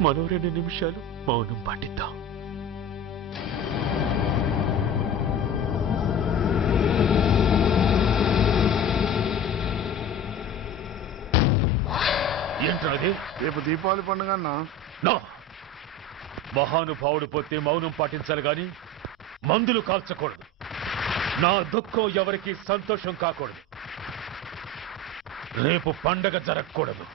మరో 2 నిమిషాలు మౌనం పాటిద్దాం. ఏంట్రాది? రేపు దీపావళి పండుగ అన్నా. మహానుభావుడు పోతే మౌనం పాటించాలి గాని మందులు కాల్చకూడదు. నా దుఃఖం ఎవరికి సంతోషం కాకూడదు. రేపు పండగ జరగకూడదు.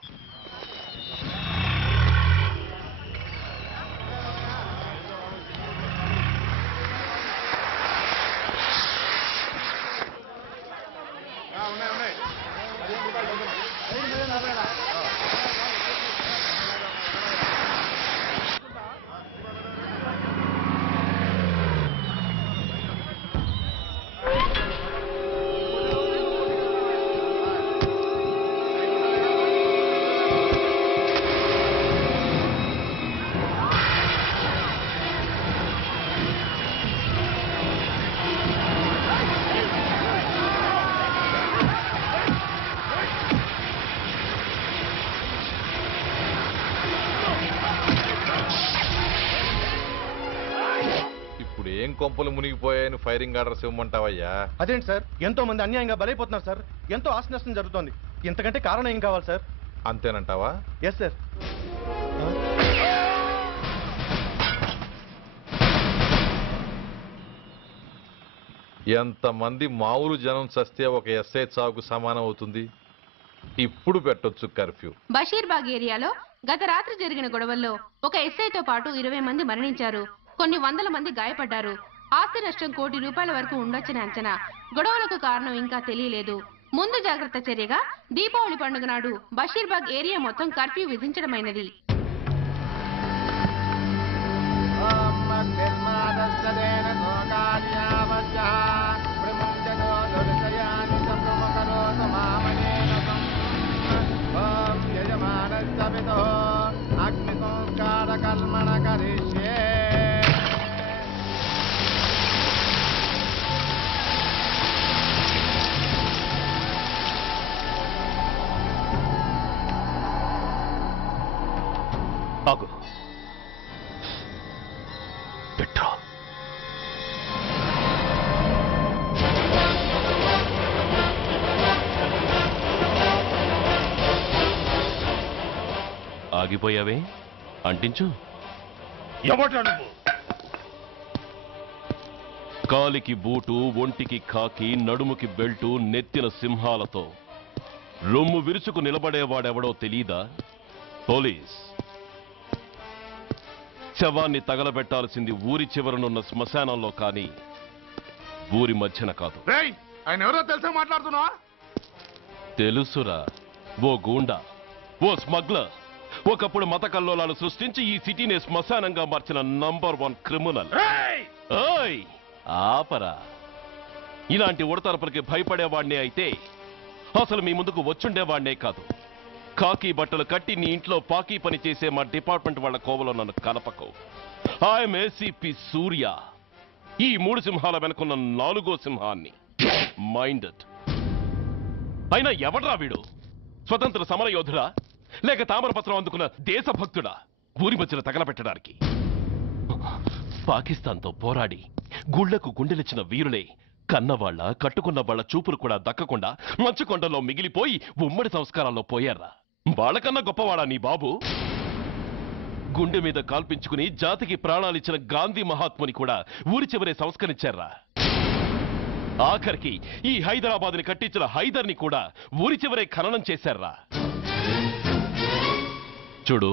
కొంపలు మునిగిపోయాయని ఫైరింగ్ ఆర్డర్స్ ఇవ్వమంటావయ్యా? అదేంటి సార్, ఎంతో మంది అన్యాయంగా బలైపోతున్నారు సార్. ఎంతో ఆస్తి నష్టం జరుగుతోంది. ఇంతకంటే కారణం ఏం కావాలి సార్? అంతేనంటావా? Yes sir. ఎంతమంది మామూలు జనం చస్తే ఒక ఎస్ఐ చావుకు సమానం అవుతుంది. ఇప్పుడు పెట్టొచ్చు కర్ఫ్యూ. బషీర్బాగ్ ఏరియాలో గత రాత్రి జరిగిన గొడవల్లో ఒక ఎస్ఐతో పాటు 20 మంది మరణించారు. కొన్ని వందల మంది గాయపడ్డారు. ఆస్తి నష్టం ₹1 కోటి వరకు ఉండొచ్చని అంచనా. గొడవలకు కారణం ఇంకా తెలియలేదు. ముందు జాగ్రత్త చర్యగా దీపావళి పండుగ నాడు బషీర్బాగ్ ఏరియా మొత్తం కర్ఫ్యూ విధించడమైనది. ఆగు. పెట్రోల్. ఆగిపోయావే, అంటించు. ఎవట్రా నువ్వు? కాలికి బూటు, ఒంటికి కాకి, నడుముకి బెల్టు, నెత్తిన సింహాలతో రొమ్ము విరుచుకు నిలబడేవాడెవడో తెలీదా? పోలీస్. శవాన్ని తగలబెట్టాల్సింది ఊరి చివరనున్న శ్మశానంలో కానీ ఊరి మధ్యన కాదు. ఆయన ఎవరో తెలుసా మాట్లాడుతున్నావా? తెలుసురా. ఓ గూండా, ఓ స్మగ్లర్, ఒకప్పుడు మత కల్లోలాలు సృష్టించి ఈ సిటీని శ్మశానంగా మార్చిన నంబర్ 1 క్రిమినల్. ఓయ్ ఆపరా. ఇలాంటి ఉడతరపులకి భయపడేవాడినే అయితే అసలు మీ ముందుకు వచ్చుండేవాడినే కాదు. కాకి బట్టలు కట్టి నీ ఇంట్లో పాకీ పని చేసే మా డిపార్ట్మెంట్ వాళ్ళ కోవలో నన్ను కలపకు. ఐఎమ్ ఏసీపీ సూర్య. ఈ 3 సింహాల వెనుకున్న 4వ సింహాన్ని. మైండెడ్. అయినా ఎవడ్రా వీడు? స్వతంత్ర సమర యోధుడా లేక తామరపత్రం అందుకున్న దేశభక్తుడా ఊరి మధ్యన తగలబెట్టడానికి? పాకిస్తాన్తో పోరాడి గుళ్లకు గుండెలిచ్చిన వీరులే కన్నవాళ్ల కట్టుకున్న వాళ్ల చూపులు కూడా దక్కకుండా మంచుకొండలో మిగిలిపోయి ఉమ్మడి సంస్కారాల్లో పోయారా? వాళ్ళకన్నా గొప్పవాడా నీ బాబు? గుండె మీద కాల్పించుకుని జాతికి ప్రాణాలిచ్చిన గాంధీ మహాత్ముని కూడా ఊరి చివరే సంస్కరించారా? ఆఖరికి ఈ హైదరాబాద్ని కట్టించిన హైదర్ని కూడా ఊరి చివరే ఖననం చేశారా? చూడు,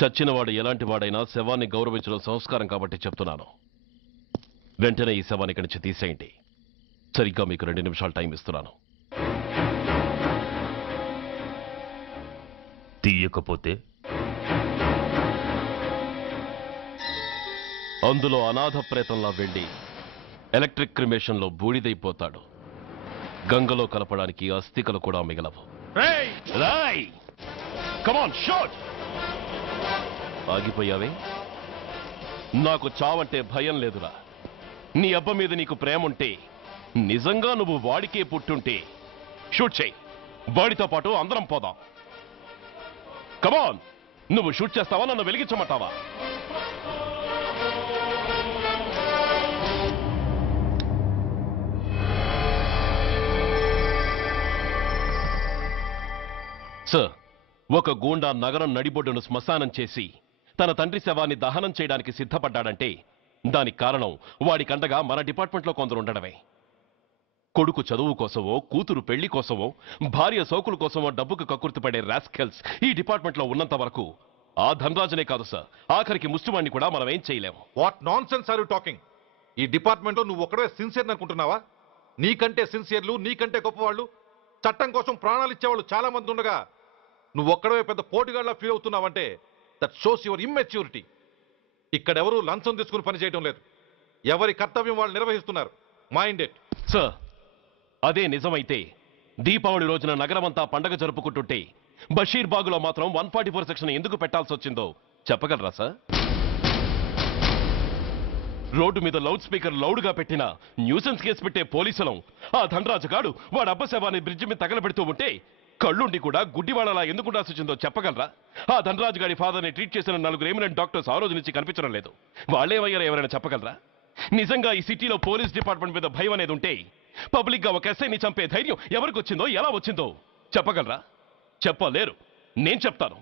చచ్చినవాడు ఎలాంటి వాడైనా శవాన్ని గౌరవించడం సంస్కారం కాబట్టి చెప్తున్నాను. వెంటనే ఈ శవాన్ని ఇక్కడి నుంచి తీసేయండి. సరిగ్గా మీకు 2 నిమిషాలు టైం ఇస్తున్నాను. తీయకపోతే అందులో అనాథ ప్రేతంలా వెళ్లి ఎలక్ట్రిక్ క్రిమేషన్లో బూడిదైపోతాడు. గంగలో కలపడానికి అస్థికలు కూడా మిగలవు. కమాన్ షాట్. ఆగిపోయావే? నాకు చావంటే భయం లేదురా. నీ అబ్బ మీద నీకు ప్రేమ ఉంటే, నిజంగా నువ్వు వాడికే పుట్టుంటే షూట్ చేయి. వాడితో పాటు అందరం పోదాం. కమాన్, నువ్వు షూట్ చేస్తావా, నన్ను వెలిగించమంటావా? సార్, ఒక గూండా నగరం నడిబొడ్డును శ్మశానం చేసి తన తండ్రి శవాన్ని దహనం చేయడానికి సిద్ధపడ్డాడంటే దానికి కారణం వాడికండగా మన డిపార్ట్మెంట్లో కొందరు ఉండడమే. కొడుకు చదువు కోసమో, కూతురు పెళ్లి కోసమో, భార్య సోకుల కోసమో డబ్బుకు కక్కుర్తిపడే రాస్కెల్స్ ఈ డిపార్ట్మెంట్లో ఉన్నంత వరకు ఆ ధనరాజునే కాదు సార్, ఆఖరికి ముష్టివాణ్ణి కూడా మనం ఏం చేయలేము. What nonsense are you talking? ఈ డిపార్ట్మెంట్లో నువ్వు ఒక్కడే సిన్సియర్ అనుకుంటున్నావా? నీకంటే సిన్సియర్లు, నీకంటే గొప్పవాళ్ళు, చట్టం కోసం ప్రాణాలు ఇచ్చేవాళ్ళు చాలా మంది ఉండగా నువ్వు ఒక్కడే పెద్ద పోటీగాళ్ళ ఫీల్ అవుతున్నావంటే దట్ షోస్ యువర్ ఇమ్మెచ్యూరిటీ. ఇక్కడెవరూ లంచం తీసుకుని పనిచేయడం లేదు. ఎవరి కర్తవ్యం వాళ్ళు నిర్వహిస్తున్నారు. Mind it. సార్, అదే నిజమైతే దీపావళి రోజున నగరమంతా పండగ జరుపుకుంటుంటే బషీర్ బాగులో మాత్రం 144 సెక్షన్ ఎందుకు పెట్టాల్సి వచ్చిందో చెప్పగలరా సార్? రోడ్డు మీద లౌడ్ స్పీకర్ లౌడ్గా పెట్టిన న్యూసెన్స్ కేసు పెట్టే పోలీసులం ఆ ధనరాజు గాడు వాడు అబ్బశవాన్ని బ్రిడ్జి మీద తగలబెడుతూ ఉంటే కళ్ళుండి కూడా గుడ్డివాళ్ళలా ఎందుకు ఉండాల్సి వచ్చిందో చెప్పగలరా? ఆ ధనరాజు గారి ఫాదర్ని ట్రీట్ చేసిన 4 ఎమినెంట్ డాక్టర్స్ ఆ రోజు నుంచి కనిపించడం లేదు. వాళ్ళేమయ్యారో ఎవరైనా చెప్పగలరా? నిజంగా ఈ సిటీలో పోలీస్ డిపార్ట్మెంట్ మీద భయం అనేది ఉంటే పబ్లిక్ గా ఒక ఎస్ఐని చంపే ధైర్యం ఎవరికి వచ్చిందో, ఎలా వచ్చిందో చెప్పగలరా? చెప్పలేరు. నేను చెప్తాను.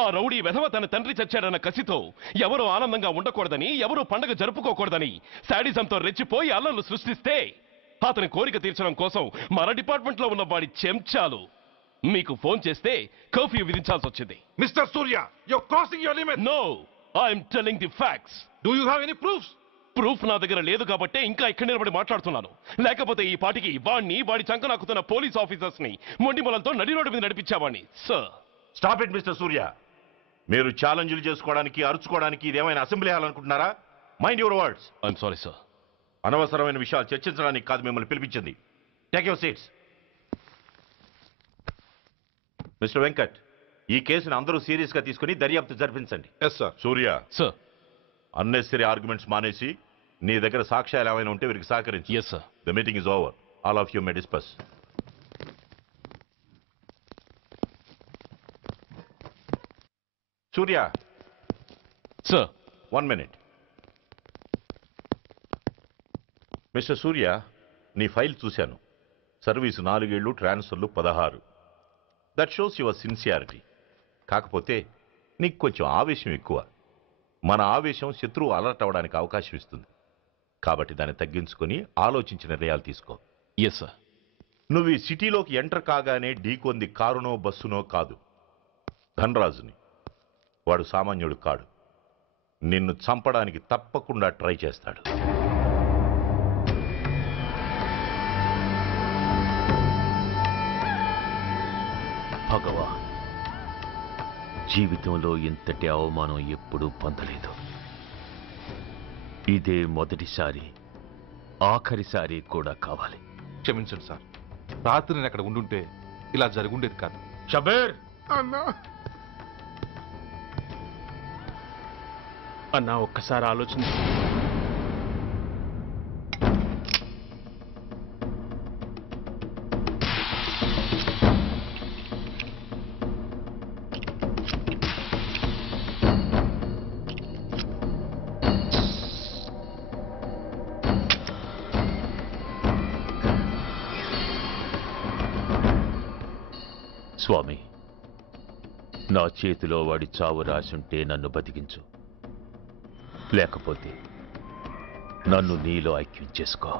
ఆ రౌడీ వెధవ తన తండ్రి చచ్చాడన్న కసితో ఎవరూ ఆనందంగా ఉండకూడదని, ఎవరూ పండగ జరుపుకోకూడదని శాడిజంతో రెచ్చిపోయి అల్లర్లు సృష్టిస్తే అతని కోరిక తీర్చడం కోసం మన డిపార్ట్మెంట్లో ఉన్న వాడి చెంచాలు మీకు ఫోన్ చేస్తే కర్ఫ్యూ విధించాల్సి వచ్చింది. Mister Surya, you're crossing your limit. No, I'm telling the facts. Do you have any proofs? Proof నా దగ్గర లేదు కాబట్టే ఇంకా ఇక్కడ నిలబడి మాట్లాడుతున్నాను. లేకపోతే ఈ పాటికి వాడి చంక నాకుతున్న పోలీస్ ఆఫీసర్స్ ని మొండి మొలంతో నడి రోడ్డు మీద నడిపించావాణ్ణి. Sir, stop it mister Surya. మీరు ఛాలెంజ్లు చేసుకోవడానికి, అరుచుకోవడానికి ఇదేమైనా అసెంబ్లీ హాల్ అనుకుంటున్నారా? Mind your words. I'm sorry sir. అనవసరమైన విషయాలు చర్చించడానికి కాదు మిమ్మల్ని పిలిపించింది. Take your seats. Mister Venkat, ఈ కేసును అందరూ సీరియస్ గా తీసుకుని దర్యాప్తు జరిపించండి. Yes sir. Surya, sir, unnecessary arguments మానేసి నీ దగ్గర సాక్ష్యాలు ఏమైనా ఉంటే వీరికి సహకరించు. Yes sir. The meeting is over. All of you may discuss. Surya. Sir. 1 minute. Mister సూర్య, నీ ఫైల్ చూశాను. సర్వీసు 4 ఏళ్ళు, ట్రాన్స్ఫర్లు 16. That shows your sincerity. కాకపోతే నీకు కొంచెం ఆవేశం ఎక్కువ. మన ఆవేశం శత్రువు అలర్ట్ అవ్వడానికి అవకాశం ఇస్తుంది. కాబట్టి దాన్ని తగ్గించుకొని ఆలోచించిన నిర్ణయాలు తీసుకో. Yes sir. నువ్వు ఈ సిటీలోకి ఎంటర్ కాగానే ఢీకొంది కారునో బస్సునో కాదు, ధనరాజుని. వాడు సామాన్యుడు కాడు. నిన్ను చంపడానికి తప్పకుండా ట్రై చేస్తాడు. భగవాన్, జీవితంలో ఇంతటి అవమానం ఎప్పుడూ పొందలేదు. ఇదే మొదటిసారి, ఆఖరిసారి కూడా కావాలి. క్షమించండి సార్. రాత్రి నేను అక్కడ ఉండుంటే ఇలా జరుగుండేది కాదు. షబీర్ అన్నా, ఒక్కసారి ఆలోచన. స్వామి, నా చేతిలో వాడి చావు రాసుంటే నన్ను బతికించు, లేకపోతే నన్ను నీలో ఐక్యం చేసుకో.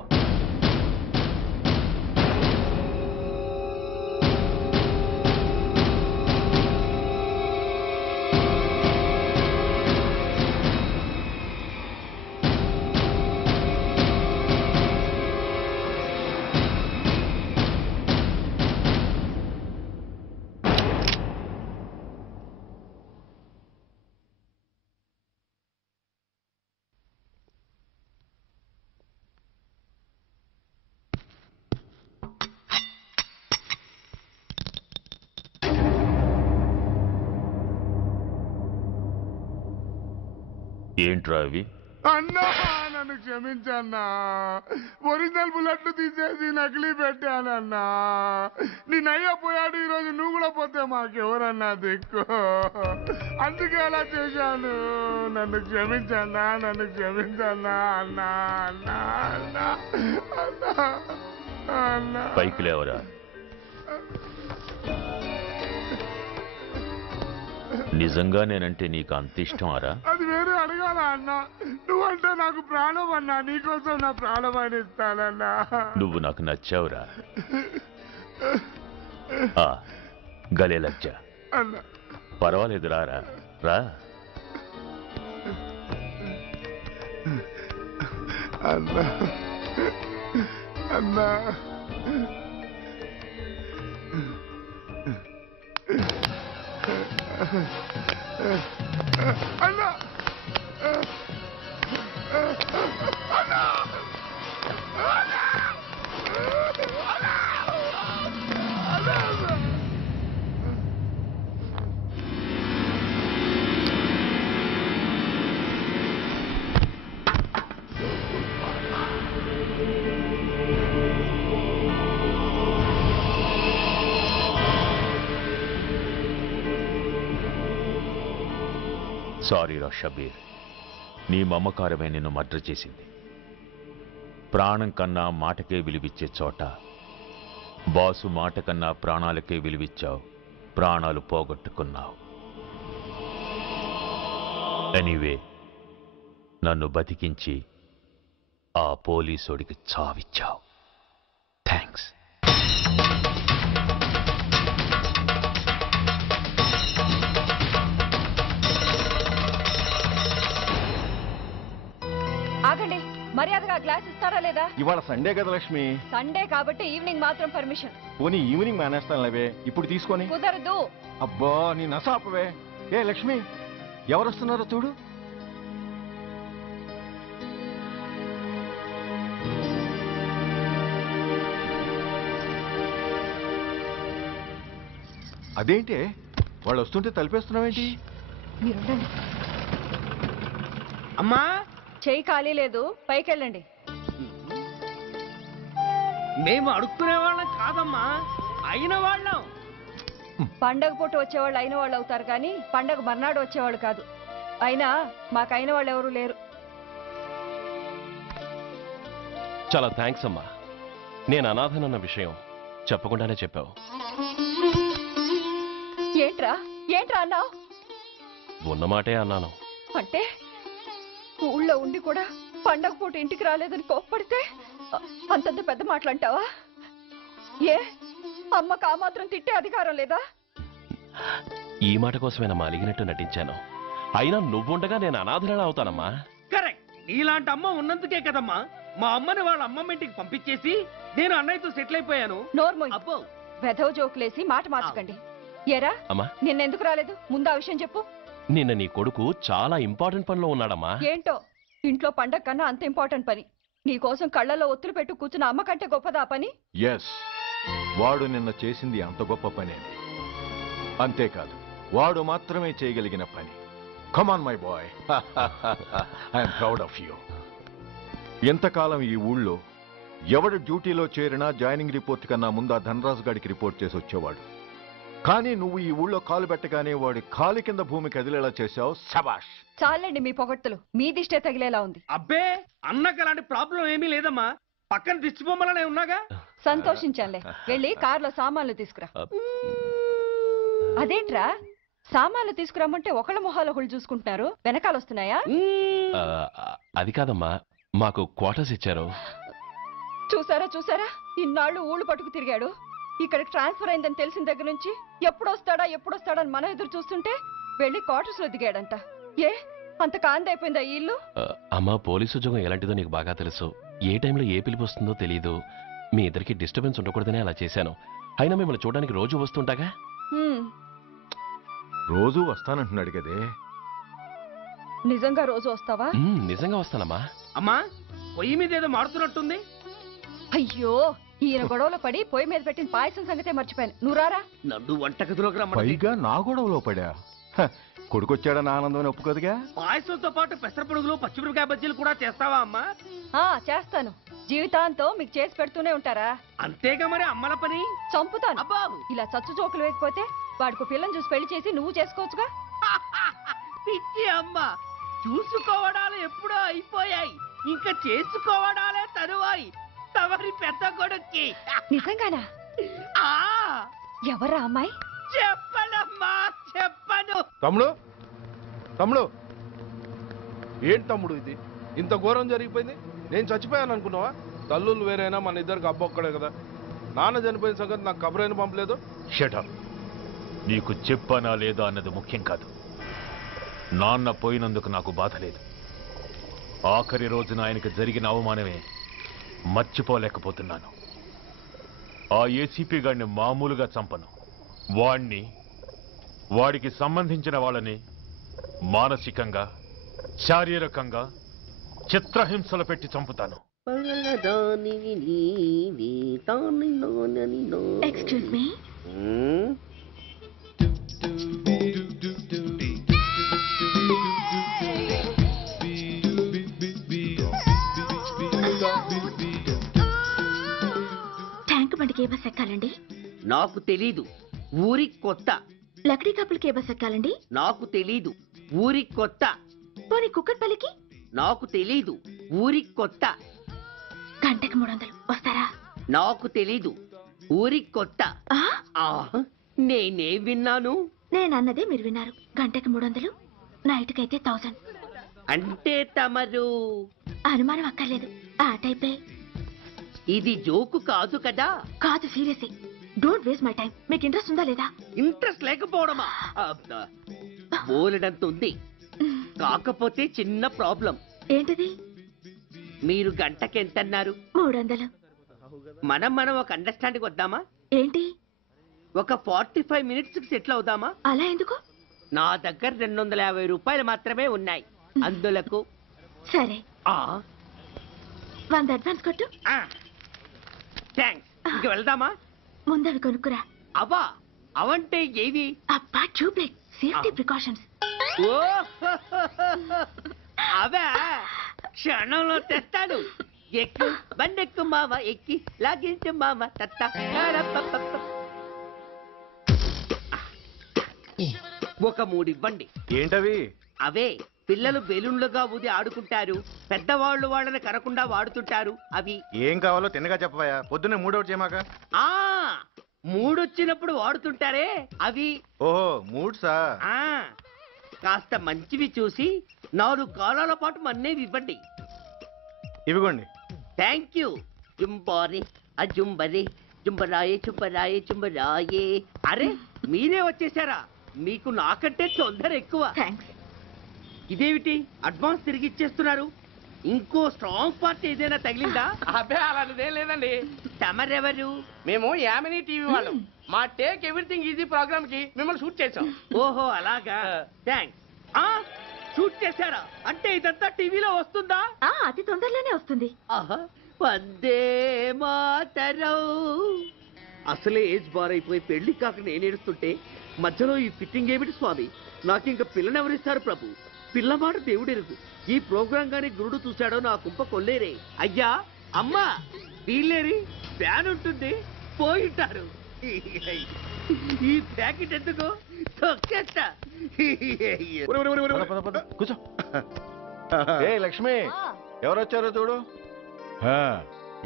ఏంట్రా అవి? అన్నా, నన్ను క్షమించన్నా. ఒరిజినల్ బుల్లెట్లు తీసేసి నకిలీ పెట్టానన్నా. నేనయ్యా పోయాడు, ఈరోజు నువ్వు కూడా పోతే మాకెవరన్నా దిక్కు. అందుకే అలా చేశాను. నన్ను క్షమించన్నా, నన్ను క్షమించన్నా అన్నా అన్నా అన్నా అన్నా అన్నా. పైకి లేవరా. నిజంగా నేనంటే నీకు అంత ఇష్టం అరా? అది వేరే అడగాల అన్నా. నువ్వంటే నాకు ప్రాణం అన్నా. నీకోసం నా ప్రాణమైన ఇస్తానన్నా. నువ్వు నాకు నచ్చావురా. గలే లజ్జ. అన్నా పర్వాలేదు, రారా రా. అన్నా అన్నా అన్నా అన్నా సారీ రా షబీర్, నీ మమకారమే నిన్ను మర్డర్ చేసింది. ప్రాణం కన్నా మాటకే విలువిచ్చే చోట బాసు మాట కన్నా ప్రాణాలకే విలువిచ్చావు. ప్రాణాలు పోగొట్టుకున్నావు. ఎనీవే, నన్ను బతికించి ఆ పోలీసోడికి చావిచ్చావు. థ్యాంక్స్. ఆగండి, మర్యాదగా గ్లాస్ ఇస్తారా లేదా? ఇవాళ సండే కదా లక్ష్మి. సండే కాబట్టి ఈవినింగ్ మాత్రం పర్మిషన్. పోనీ ఈవినింగ్ మానేస్తాను లేవే, ఇప్పుడు తీసుకొని. కుదరదు. అబ్బా నీ నసాపవే. ఏ లక్ష్మి, ఎవరొస్తున్నారో చూడు. అదేంటి వాళ్ళు వస్తుంటే తలిపేస్తున్నావేంటి? మీరుండండి. అమ్మా, చెయ్యి ఖాళీ లేదు, పైకెళ్ళండి. మేము అడుక్కునే వాళ్ళం కాదమ్మా, అయిన వాళ్ళం. పండగ పూట వచ్చేవాళ్ళు అయిన వాళ్ళు అవుతారు కానీ పండగ మర్నాడు వచ్చేవాళ్ళు కాదు. అయినా మాకైన వాళ్ళు ఎవరు లేరు. చాలా థ్యాంక్స్ అమ్మా. నేను అనాథనన్న విషయం చెప్పకుండానే చెప్పావు. ఏంట్రా ఏంట్రా అన్నావు? ఉన్నమాటే అన్నాను. అంటే ఊళ్ళో ఉండి కూడా పండగ పూట ఇంటికి రాలేదని కోప్పడితే అంతంత పెద్ద మాటలంటావా? ఏ అమ్మకు ఆ మాత్రం తిట్టే అధికారం లేదా? ఈ మాట కోసమేనమ్మా అలిగినట్టు నటించాను. అయినా నువ్వుండగా నేను అనాథనలా అవుతానమ్మా. కరెక్ట్. నీలాంటి అమ్మ ఉన్నందుకే కదమ్మా మా అమ్మని వాళ్ళ అమ్మమ్మ ఇంటికి పంపించేసి నేను అన్నయ్యతో సెటిల్ అయిపోయాను. నోర్మోయ్, వెధవ జోకులేసి మాట మార్చకండి. ఏరా అమ్మా, నిన్నెందుకు రాలేదు? ముందు ఆ విషయం చెప్పు. నిన్న నీ కొడుకు చాలా ఇంపార్టెంట్ పనిలో ఉన్నాడమ్మా. ఏంటో ఇంట్లో పండగ కన్నా అంత ఇంపార్టెంట్ పని. నీ కోసం కళ్ళలో ఒత్తులు పెట్టు కూర్చున్న అమ్మ కంటే గొప్పదా పని? ఎస్, వాడు నిన్న చేసింది అంత గొప్ప పనే. అంతేకాదు, వాడు మాత్రమే చేయగలిగిన పని. Come on my boy, I'm proud of you. ఎంతకాలం ఈ ఊళ్ళో ఎవడు డ్యూటీలో చేరినా జాయినింగ్ రిపోర్ట్ కన్నా ముందు ఆ ధనరాజు గారికి రిపోర్ట్ చేసి వచ్చేవాడు. కానీ నువ్వు ఈ ఊళ్ళో కాలు పెట్టగానే వాడి కాలు కింద భూమి కదిలేలా చేశావు. శబాష్. చాలండి మీ పొగడ్తలు, మీ దిష్టే తగిలేలా ఉంది. అబ్బే, అన్నకు అలాంటి ప్రాబ్లం ఏమీ లేదమ్మా. పక్కన దిష్టి బొమ్మలనే ఉన్నాగా. సంతోషించాలే. వెళ్ళి కార్లో సామాన్లు తీసుకురా. అదేంట్రా, సామాన్లు తీసుకురామంటే ఒకళ్ళ మొహాలు ఒకళ్ళు చూసుకుంటున్నారు, వెనకాల వస్తున్నాయా? అది కాదమ్మా, మాకు క్వార్టర్స్ ఇచ్చారు. చూసారా చూసారా, ఇన్నాళ్ళు ఊళ్ళు పట్టుకు తిరిగాడు. ఇక్కడికి ట్రాన్స్ఫర్ అయిందని తెలిసిన దగ్గర నుంచి ఎప్పుడొస్తాడా అని మనం ఎదురు చూస్తుంటే వెళ్ళి క్వార్టర్స్ లో దిగాడంట. ఏ అంత కాందైపోయిందా ఈ ఇల్లు? అమ్మా, పోలీసు ఉద్యోగం ఎలాంటిదో నీకు బాగా తెలుసు. ఏ టైంలో ఏ పిలుపు వస్తుందో తెలీదు. మీ ఇద్దరికి డిస్టర్బెన్స్ ఉండకూడదనే అలా చేశాను. అయినా మిమ్మల్ని చూడడానికి రోజు వస్తుంటాగా. రోజు వస్తానంటున్నాడు కదే. నిజంగా రోజు వస్తావా? నిజంగా వస్తానమ్మా. అమ్మా, పొయ్యి మీద ఏదో మారుతున్నట్టుంది. అయ్యో, ఈయన గొడవలో పడి పొయ్యి మీద పెట్టిన పాయసం సంగతే మర్చిపోయాను. నువ్వు రారా. నన్ను వంటగదిలోకి రమ్మని. పైగా నా గొడవలో పడా. కొడుకొచ్చాడని ఆనందం ఒప్పుకోదుగా. పాయసంతో పాటు పెసరపొడుగులు పచ్చిమిరపకాయ బజ్జీలు కూడా చేస్తావా అమ్మా? చేస్తాను. జీవితాంతం మీకు చేసి పెడుతూనే ఉంటారా? అంతేగా మరి అమ్మల పని. చంపుతాను. ఇలా చచ్చు జోకులు వేయకపోతే వాడికి పిల్లని చూసి పెళ్లి చేసి నువ్వు చేసుకోవచ్చుగా. పిచ్చి అమ్మ, చూసుకోవడాలు ఎప్పుడో అయిపోయాయి, ఇంకా చేసుకోవడాలే తరువాయి తమరి పెద్ద కొడుక్కి. నిజంగానా? ఎవరా అమ్మాయి? చెప్పనమ్మా, చెప్పను. తమ్ముడు తమ్ముడు ఏంటి తమ్ముడు ఇది? ఇంత ఘోరం జరిగిపోయింది. నేను చచ్చిపోయాను అనుకున్నావా? తల్లులు వేరైనా మన ఇద్దరికి అబ్బొక్కడే కదా. నాన్న చనిపోయిన సంగతి నాకు కబురైన పంపలేదు. షటప్. నీకు చెప్పనా లేదా అన్నది ముఖ్యం కాదు. నాన్న పోయినందుకు నాకు బాధ లేదు. ఆఖరి రోజున ఆయనకు జరిగిన అవమానమే మర్చిపోలేకపోతున్నాను. ఆ ఏసీపీ గాడిని మామూలుగా చంపను. వాడికి సంబంధించిన వాళ్ళని మానసికంగా, శారీరకంగా చిత్రహింసలు పెట్టి చంపుతాను. Excuse me. ట్యాంక్ బండికి ఏ బస్ ఎక్కాలండి? నాకు తెలీదు, ఊరి కొత్త. లక్డీ కప్పులకి ఏ బస్ ఎక్కాలండి? నాకు తెలీదు, ఊరి కొత్త. పోనీ కుక్కట్పల్లికి? నాకు తెలీదు, ఊరి కొత్త. గంటకి 300 వస్తారా? నాకు తెలీదు, ఊరి కొత్త. నేనే విన్నాను. నేనన్నదే మీరు విన్నారు. గంటకి 300, నైట్కైతే 1000. అంటే తమరు అనుమానం అక్కర్లేదు, ఆ టైపే. ఇది జోకు కాదు కదా? కాదు, serious. Don't waste my time. మీకు ఇంట్రెస్ట్ ఉందా లేదా? ఇంట్రెస్ట్ లేకపోవడమా? బోలెడంత ఉంది. కాకపోతే చిన్న ప్రాబ్లం. ఏంటిది? మీరు గంటకి ఎంత అన్నారు? 300. మనం ఒక అండర్స్టాండింగ్ వద్దామా? ఏంటి? ఒక 45 మినిట్స్ సెటిల్ అవుదామా? అలా ఎందుకు? నా దగ్గర 250 రూపాయలు మాత్రమే ఉన్నాయి. అందులకు సరే, 100 అడ్వాన్స్ కొట్టు. థ్యాంక్స్. ఇంక వెళ్దామా? ముందవి కొనుక్కురా. అవా? అవంటే ఏవి? అబ్బా, ట్యూబ్లైట్, సేఫ్టీ ప్రికాషన్స్. అవే క్షణంలో తెస్తాను. ఎక్కు, బండెక్కు మావ, ఎక్కి లాగించు మావ. ఒక 3 ఇవ్వండి. ఏంటవి? అవే పిల్లలు బెలూన్లుగా ఊది ఆడుకుంటారు, పెద్దవాళ్ళు వాళ్ళని కరకుండా వాడుతుంటారు. అవి ఏం కావాలో తిన్నగా చెప్పవయ్యా. పొద్దున్నే మూడోటి చేయమాక. మూడొచ్చినప్పుడు వాడుతుంటారే అవి. ఓహో, మూడ్సా? కాస్త మంచివి చూసి 4 కాలాల పాటు మన్నేవి ఇవ్వండి. ఇవిగోండి. Thank you. జుంబారే అజుంబరే, జుంబరాయే చుంబరాయే చుంబరాయే. అరే, మీరే వచ్చేసారా? మీకు నాకంటే తొందర ఎక్కువ. ఇదేమిటి అడ్వాన్స్ తిరిగి ఇచ్చేస్తున్నారు? ఇంకో స్ట్రాంగ్ పార్టీ ఏదైనా తగిలిందా? అబ్బే, అలాంటిదేం లేదండి. తమరెవరు? మేము యామినీ టీవీ వాళ్ళం. మా టేక్ ఎవ్రీథింగ్ ఈజీ ప్రోగ్రామ్ కి మిమ్మల్ని షూట్ చేసాం. ఓహో, అలాగా. థ్యాంక్స్. షూట్ చేశారా? అంటే ఇదంతా టీవీలో వస్తుందా? అతి తొందరలోనే వస్తుంది. వందే మాతరం. అసలే ఏజ్ బార్ అయిపోయి పెళ్లి కాక నేను ఏడుస్తుంటే మధ్యలో ఈ ఫిట్టింగ్ ఏమిటి స్వామి? నాకింక పిల్లనెవరిస్తారు ప్రభు? పిల్లమాట దేవుడెరుగు. ఈ ప్రోగ్రాం గాని గురుడు చూశాడో నా కుంప కొల్లేరే. అయ్యా, అమ్మా, వీళ్ళేరి ఫ్యాన్ ఉంటుంది, పోయింటారు. ఈ ప్యాకెట్ ఎందుకు తొక్కేస్తా. కూర్చో. ఏ లక్ష్మి, ఎవరొచ్చారో చూడు.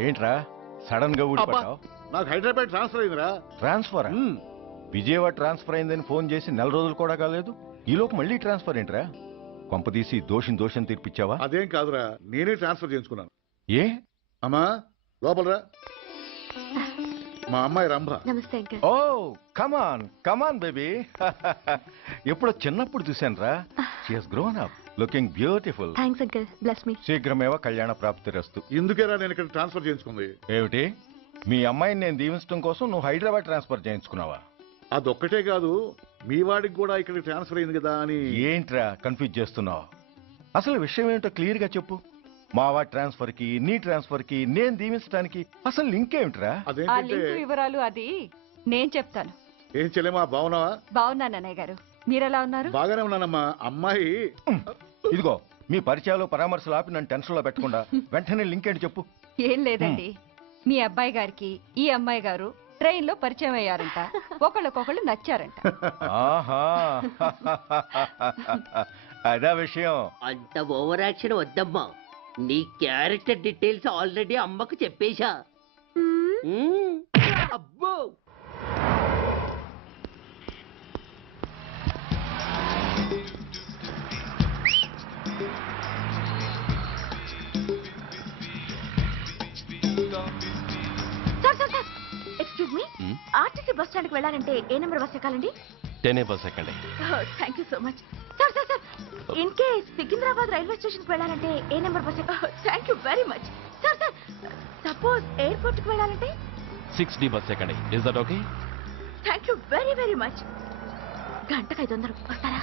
ఏంట్రా సడన్ గా ఊడిపడ్డావు? నాకు హైదరాబాద్ ట్రాన్స్ఫర్ అయిందిరా. ట్రాన్స్ఫరా? విజయవాడ ట్రాన్స్ఫర్ అయిందని ఫోన్ చేసి 4 రోజులు కూడా కాలేదు. ఈలోపు మళ్ళీ ట్రాన్స్ఫర్ ఏంట్రా? కొంపదీసి దోషం తీర్పిచ్చావా? అదేం కాదురా, నేనే ట్రాన్స్ఫర్ చేయించుకున్నాను. ఏ? అమ్మా, లోపలరా. మా అమ్మాయి రంభ. నమస్తే అంకల్. ఓ, కమాన్ కమాన్ బేబీ. ఎప్పుడో చిన్నప్పుడు చూశాను రా. She has grown up, looking beautiful. Thanks uncle, bless me. శీఘ్రమేవ కళ్యాణ ప్రాప్తిరస్తు. ఇందుకేరా నేను ఇక్కడ ట్రాన్స్ఫర్ చేయించుకుంది. ఏమిటి? మీ అమ్మాయిని నేను దీవించడం కోసం నువ్వు హైదరాబాద్ ట్రాన్స్ఫర్ చేయించుకున్నావా? అదొక్కటే కాదు, మీ వాడికి కూడా ఇక్కడ ట్రాన్స్ఫర్ అయింది కదా అని. ఏంట్రా కన్ఫ్యూజ్ చేస్తున్నావు? అసలు విషయం ఏంటో క్లియర్ గా చెప్పు. మా వాడి ట్రాన్స్ఫర్ కి నీ ట్రాన్స్ఫర్ కి నేను దీవించడానికి అసలు లింక్ ఏమిట్రా? ఆ లింక్ వివరాలు అది నేను చెప్తాను. ఏం చెల్లెమా, బాగున్నావా? బాగున్నాను అన్నయ్య గారు. మీరెలా ఉన్నారు? బాగానే ఉన్నానమ్మా. అమ్మాయి ఇదిగో మీ పరిచయాలు పరామర్శలు ఆపి నన్ను టెన్షన్ లో పెట్టకుండా వెంటనే లింక్ ఏంటి చెప్పు. ఏం లేదండి, మీ అబ్బాయి గారికి ఈ అమ్మాయి గారు ట్రైన్ లో పరిచయం అయ్యారంట, ఒకళ్ళకొకళ్ళు నచ్చారంట. ఆహా అదా విషయం. అంత ఓవర్ యాక్షన్ వద్దమ్మా. నీ క్యారెక్టర్ డీటెయిల్స్ ఆల్రెడీ అమ్మకు చెప్పేశా. అబ్బో excuse me, RTC bus stand కి వెళ్ళాలంటే ఏ నెంబర్ బస్ ఎక్కాలండి? 10 బస్ ఎక్కండి. Thank you so much. Sir sir sir, in case Secunderabad railway station కి వెళ్ళాలంటే ఏ నెంబర్ బస్ ఎక్కాలి? Thank you very much. Sir sir, suppose airport కి వెళ్ళాలంటే 6D బస్ ఎక్కండి. Is that okay? Thank you very very much. గంటకి 500 వస్తారా?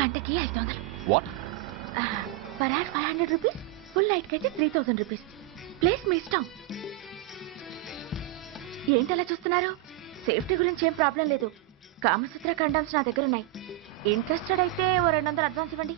గంటకి 500. What? Per hour 500 rupees, full night కి అయితే 3000 రూపీస్. ప్లేస్ మీ ఇష్టం. ఏంటలా చూస్తున్నారు? సేఫ్టీ గురించి ఏం ప్రాబ్లం లేదు. కామసూత్ర కండమ్స్ నా దగ్గర ఉన్నాయి. ఇంట్రెస్టెడ్ అయితే ఓ 200 అడ్వాన్స్ ఇవ్వండి.